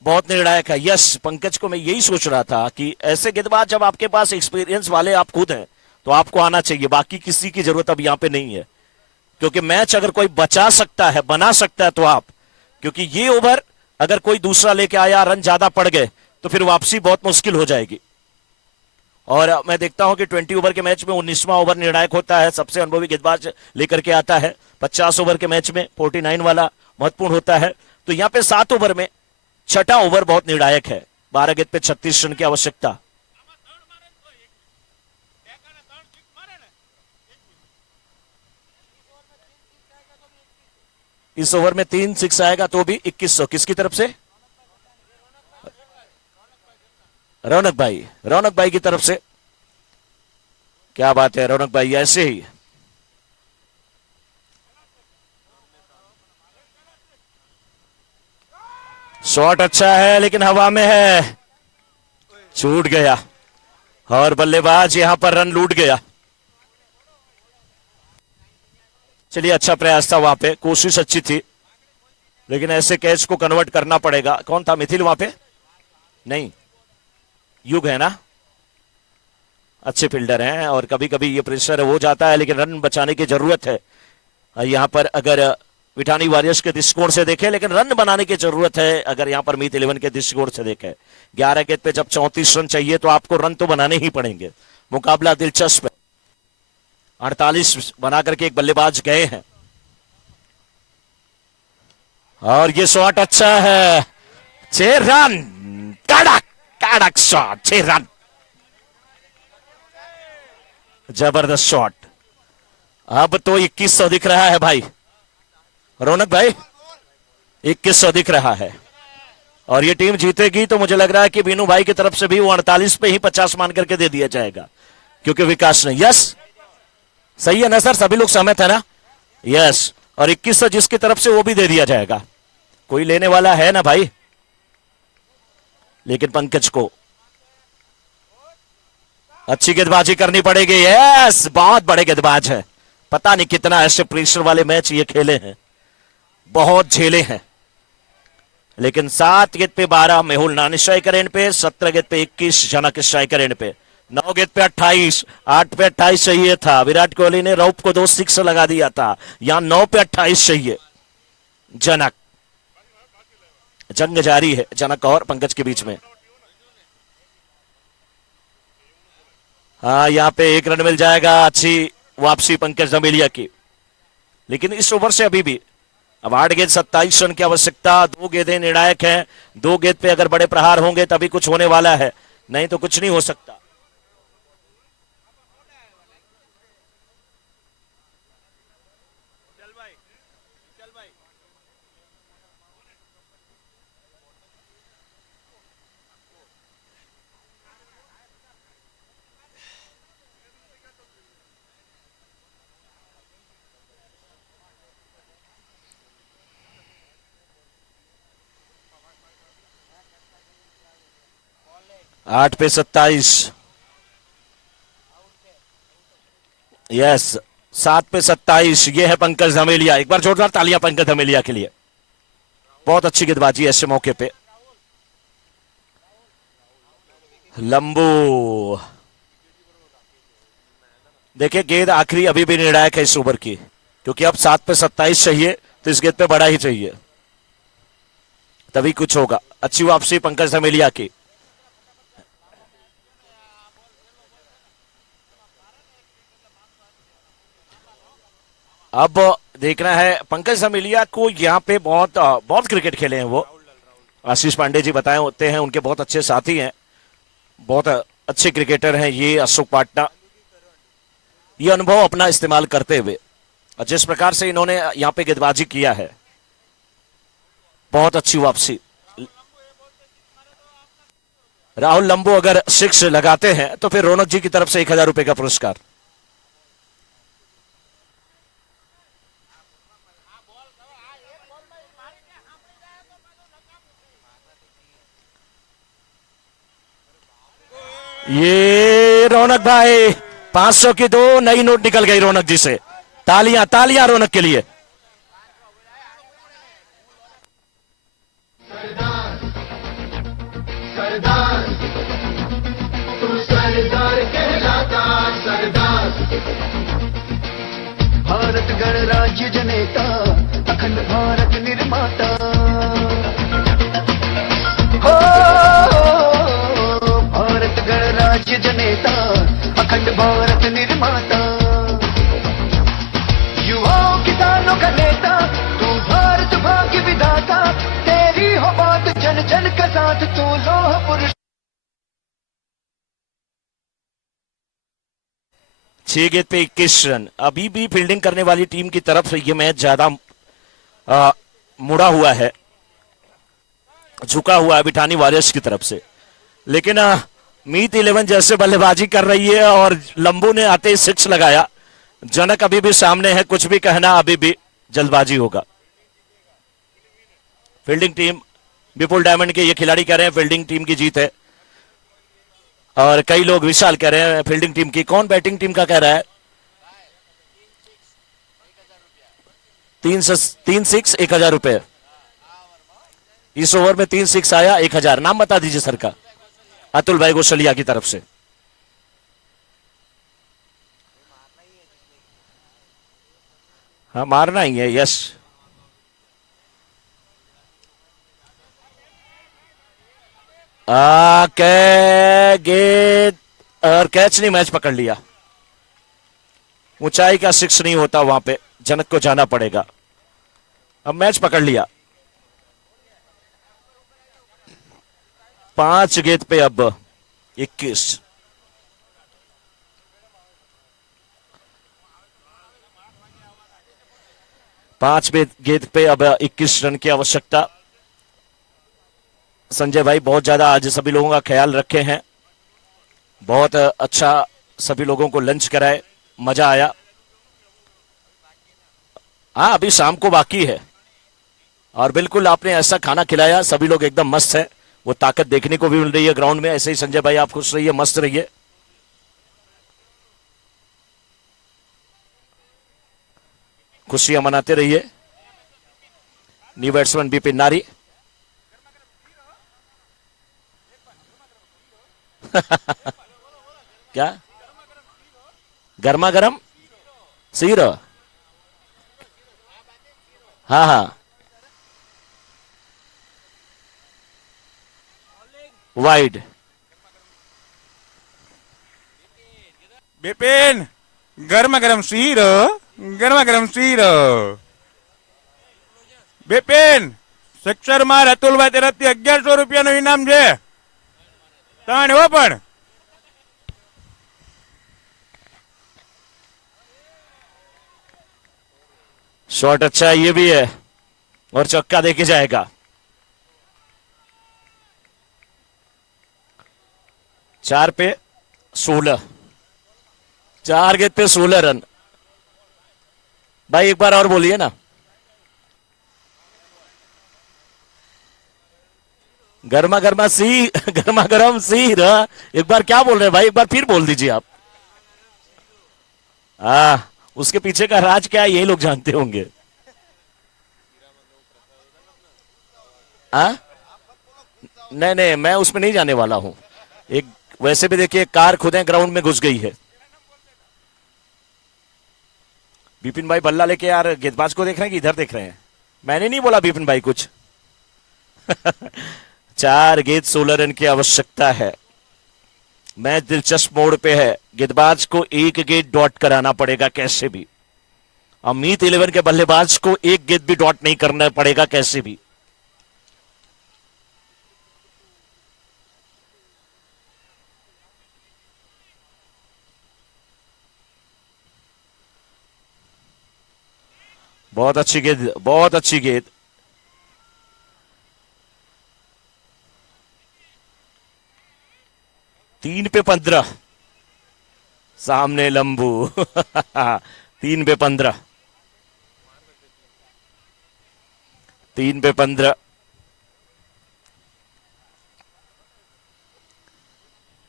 बहुत निर्णायक है। यस, पंकज को मैं यही सोच रहा था कि ऐसे गेंदबाज जब आपके पास एक्सपीरियंस वाले आप खुद हैं तो आपको आना चाहिए, बाकी किसी की जरूरत अब यहां पे नहीं है। क्योंकि मैच अगर कोई बचा सकता है, बना सकता है तो आप, क्योंकि ये ओवर अगर कोई दूसरा लेके आया, रन ज्यादा पड़ गए तो फिर वापसी बहुत मुश्किल हो जाएगी। और मैं देखता हूं कि 20 ओवर के मैच में 19वां ओवर निर्णायक होता है, सबसे अनुभवी गेंदबाज लेकर के आता है। 50 ओवर के मैच में 49 वाला महत्वपूर्ण होता है। तो यहां पे 7 ओवर में 6ठा ओवर बहुत निर्णायक है। 12 गेंद पे 36 रन की आवश्यकता। इस ओवर में 3 6 आएगा तो भी 2100। किसकी तरफ से? रौनक भाई की तरफ से। क्या बात है रौनक भाई, ऐसे ही शॉट अच्छा है लेकिन हवा में है, छूट गया और बल्लेबाज यहां पर रन लूट गया। चलिए, अच्छा प्रयास था वहां पे, कोशिश अच्छी थी, लेकिन ऐसे कैच को कन्वर्ट करना पड़ेगा। कौन था, मिथिल वहां पे? नहीं, युग है ना। अच्छे फील्डर हैं और कभी कभी ये प्रेशर हो जाता है, लेकिन रन बचाने की जरूरत है यहाँ पर। अगर विठानी वॉरियर्स के दृष्टिकोण से देखें, लेकिन रन बनाने की जरूरत है अगर यहाँ पर मीत 11 के दृष्टिकोण से देखें। 11 गेंद पे जब 34 रन चाहिए तो आपको रन तो बनाने ही पड़ेंगे। मुकाबला दिलचस्प है। 48 बना करके एक बल्लेबाज गए हैं और ये शॉट अच्छा है। 6 रन, कड़क कड़क शॉट, 6 रन, जबरदस्त शॉट। अब तो 2100 दिख रहा है भाई, रौनक भाई, 2100 दिख रहा है। और ये टीम जीतेगी तो मुझे लग रहा है कि बीनू भाई की तरफ से भी वो 48 पे ही 50 मान करके दे दिया जाएगा, क्योंकि विकास ने, यस सही है ना सर, सभी लोग सहमत है ना? यस, और 2100 जिसकी तरफ से वो भी दे दिया जाएगा, कोई लेने वाला है ना भाई। लेकिन पंकज को अच्छी गेंदबाजी करनी पड़ेगी। यस, बहुत बड़े गेंदबाज है, पता नहीं कितना ऐसे प्रेशर वाले मैच ये खेले हैं, बहुत झेले हैं। लेकिन 7 गेंद पे 12 मेहुल नानी स्ट्राइकर एंड पे, 17 गेंद पे 21 जनक स्ट्राइकर एंड पे, 9 गेंद पे 28, 8 पे 28 चाहिए था। विराट कोहली ने रऊफ को 2 6 लगा दिया था, यहां 9 पे 28 चाहिए। जनक, जंग जारी है जनक और पंकज के बीच में। हाँ, यहाँ पे 1 रन मिल जाएगा, अच्छी वापसी पंकज धमेलिया की। लेकिन इस ओवर से अभी भी अब 8 गेंद 27 रन की आवश्यकता। 2 गेंदें निर्णायक हैं, 2 गेंद पे अगर बड़े प्रहार होंगे तभी कुछ होने वाला है, नहीं तो कुछ नहीं हो सकता। आठ पे 27, यस 7 पे 27, ये है पंकज धमेलिया। एक बार जोरदार तालियां पंकज धमेलिया के लिए, बहुत अच्छी गेंदबाजी ऐसे मौके पे। लंबू, देखिए गेंद आखिरी अभी भी निर्णायक है इस ओवर की, क्योंकि अब 7 पे 27 चाहिए तो इस गेंद पे बड़ा ही चाहिए, तभी कुछ होगा। अच्छी वापसी पंकज धमेलिया की। अब देखना है पंकज धमेलिया को, यहाँ पे बहुत बहुत क्रिकेट खेले हैं वो। आशीष पांडे जी बताए होते हैं, उनके बहुत अच्छे साथी हैं, बहुत अच्छे क्रिकेटर हैं ये अशोक पाटना। ये अनुभव अपना इस्तेमाल करते हुए और जिस प्रकार से इन्होंने यहाँ पे गेंदबाजी किया है, बहुत अच्छी वापसी। राहुल लंबू अगर 6 लगाते हैं तो फिर रौनक जी की तरफ से 1000 रुपए का पुरस्कार। ये रौनक भाई 500 की 2 नई नोट निकल गई रौनक जी से। तालियां तालियां रौनक के लिए। सरदार सरदार तू सरदार कहलाता सरदार। भारत गणराज्य जनेता, अखंड भारत निर्माता। हो भारत गणराज्य जनेता, अखंड भारत निर्माता। युवाओं किसानों का नेता, तू भारत भाग्य विधाता। तेरी हो बात जन जन का साथ, तू लोह पुरुष। 6 गेंद पे 21 रन। अभी भी फील्डिंग करने वाली टीम की तरफ से ये मैच ज्यादा मुड़ा हुआ है, झुका हुआ है बिठानी वॉरियर्स की तरफ से। लेकिन मीत 11 जैसे बल्लेबाजी कर रही है और लंबू ने आते ही 6 लगाया। जनक अभी भी सामने है, कुछ भी कहना अभी भी जल्दबाजी होगा। फील्डिंग टीम विपुल डायमंड के ये खिलाड़ी कह रहे हैं फील्डिंग टीम की जीत है, और कई लोग विशाल कह रहे हैं फील्डिंग टीम की। कौन बैटिंग टीम का कह रहा है? तीन सिक्स 1,000 रुपए। इस ओवर में 3 सिक्स आया 1,000। नाम बता दीजिए सर का। अतुल भाई गोशलिया की तरफ से। हाँ मारना ही है, यस। गेंद और कैच नहीं, मैच पकड़ लिया। ऊंचाई का 6 नहीं होता वहां पे, जनक को जाना पड़ेगा। अब मैच पकड़ लिया। 5 गेंद पे अब 21। पांच गेंद पे अब 21 रन की आवश्यकता। संजय भाई बहुत ज्यादा आज सभी लोगों का ख्याल रखे हैं, बहुत अच्छा सभी लोगों को लंच कराए, मजा आया। हाँ अभी शाम को बाकी है, और बिल्कुल आपने ऐसा खाना खिलाया, सभी लोग एकदम मस्त है। वो ताकत देखने को भी मिल रही है ग्राउंड में। ऐसे ही संजय भाई आप खुश रहिए, मस्त रहिए। खुशियां मनाते रहिए। न्यू बैट्समैन बिपिन नारी। क्या गर्मा गर्म सीर? हाँ हाँ वाइड। बिपिन गर्मा गर्म सीरो, गर्मा गर्म सीरो। बिपिन સિક્સર માર અતુલભાઈ તરફથી 1100 રૂપિયાનું ઇનામ છે તાણ હો પણ शॉट अच्छा है, ये भी है, और चौका देके जाएगा। चार पे 16, 4 गेंद पे 16 रन। भाई एक बार और बोलिए ना। गर्मा गर्मा सी गर्मा गर्म सी एक बार क्या बोल रहे हैं भाई, एक बार फिर बोल दीजिए आप। उसके पीछे का राज क्या है यही लोग जानते होंगे। नहीं नहीं मैं उसमें नहीं जाने वाला हूं। एक वैसे भी देखिए कार खुद ग्राउंड में घुस गई है। बिपिन भाई बल्ला लेके यार गेंदबाज को देख रहे हैं कि इधर देख रहे हैं? मैंने नहीं बोला बिपिन भाई कुछ। 4 गेंद 16 रन की आवश्यकता है। मैच दिलचस्प मोड़ पे है। गेंदबाज को 1 गेंद डॉट कराना पड़ेगा कैसे भी। अमित 11 के बल्लेबाज को 1 गेंद भी डॉट नहीं करना पड़ेगा कैसे भी। बहुत अच्छी गेंद, बहुत अच्छी गेंद। तीन पे 15 सामने लंबू। 3 पे 15, 3 पे 15।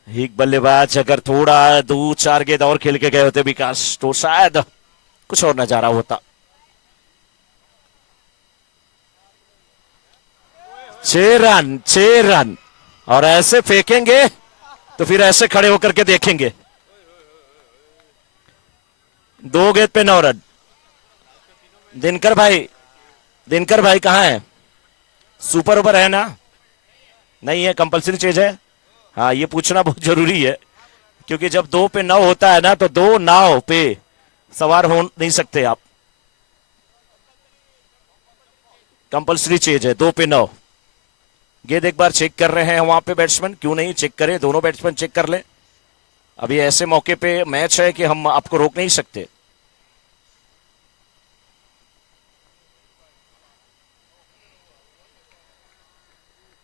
एक बल्लेबाज अगर थोड़ा 2-4 गेंद और खेल के गए होते विकास तो शायद कुछ और नजारा होता। 6 रन, 6 रन। और ऐसे फेंकेंगे तो फिर ऐसे खड़े होकर के देखेंगे। 2 गेंद पे 9 रन। दिनकर भाई कहां है? सुपर ओवर है ना? नहीं है, कंपल्सरी चीज है। हाँ ये पूछना बहुत जरूरी है, क्योंकि जब 2 पे 9 होता है ना तो 2 नाव पे सवार हो नहीं सकते आप। कंपल्सरी चीज है 2 पे 9। गेंद एक बार चेक कर रहे हैं वहां पे बैट्समैन, क्यों नहीं चेक करें, दोनों बैट्समैन चेक कर ले। अभी ऐसे मौके पे मैच है कि हम आपको रोक नहीं सकते।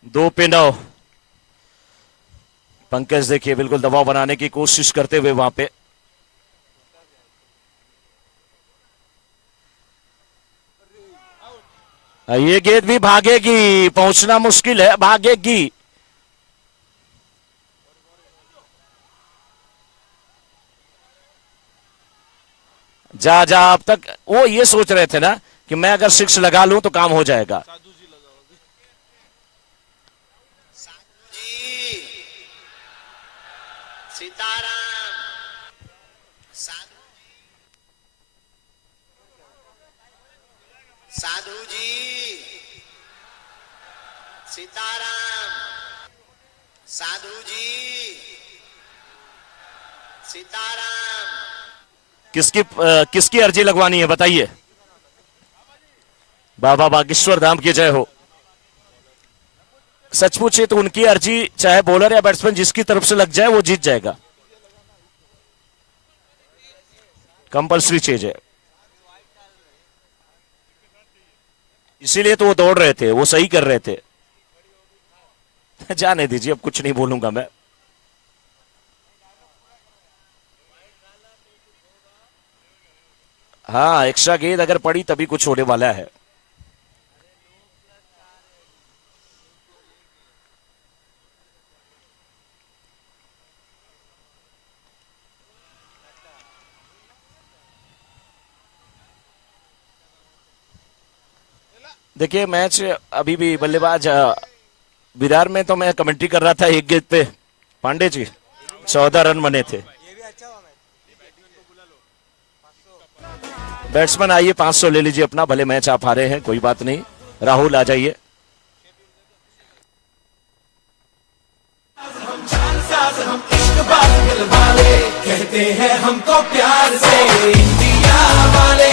दो पे 9। पंकज देखिए बिल्कुल दबाव बनाने की कोशिश करते हुए वहां पे। ये गेंद भी भागेगी, पहुंचना मुश्किल है, भागेगी। जा अब तक वो ये सोच रहे थे ना कि मैं अगर 6 लगा लूं तो काम हो जाएगा। सीताराम साधु जी सीताराम साधु जी सीताराम। किसकी अर्जी लगवानी है बताइए। बाबा बागेश्वर धाम की जय हो। सच पूछे तो उनकी अर्जी चाहे बॉलर या बैट्समैन जिसकी तरफ से लग जाए वो जीत जाएगा, कंपल्सरी चीज है। इसीलिए तो वो दौड़ रहे थे, वो सही कर रहे थे। जाने दीजिए, अब कुछ नहीं बोलूंगा मैं। हाँ, एक्स्ट्रा गेंद अगर पड़ी तभी कुछ होने वाला है। देखिए मैच अभी भी बल्लेबाज विरार में तो मैं कमेंट्री कर रहा था, एक गेंद पे पांडे जी 14 रन बने थे। बैट्समैन आइए 500 ले लीजिए अपना, भले मैच आप हारे हैं कोई बात नहीं। राहुल आ जाइए। कहते हैं हमको प्यार से इंडिया वाले।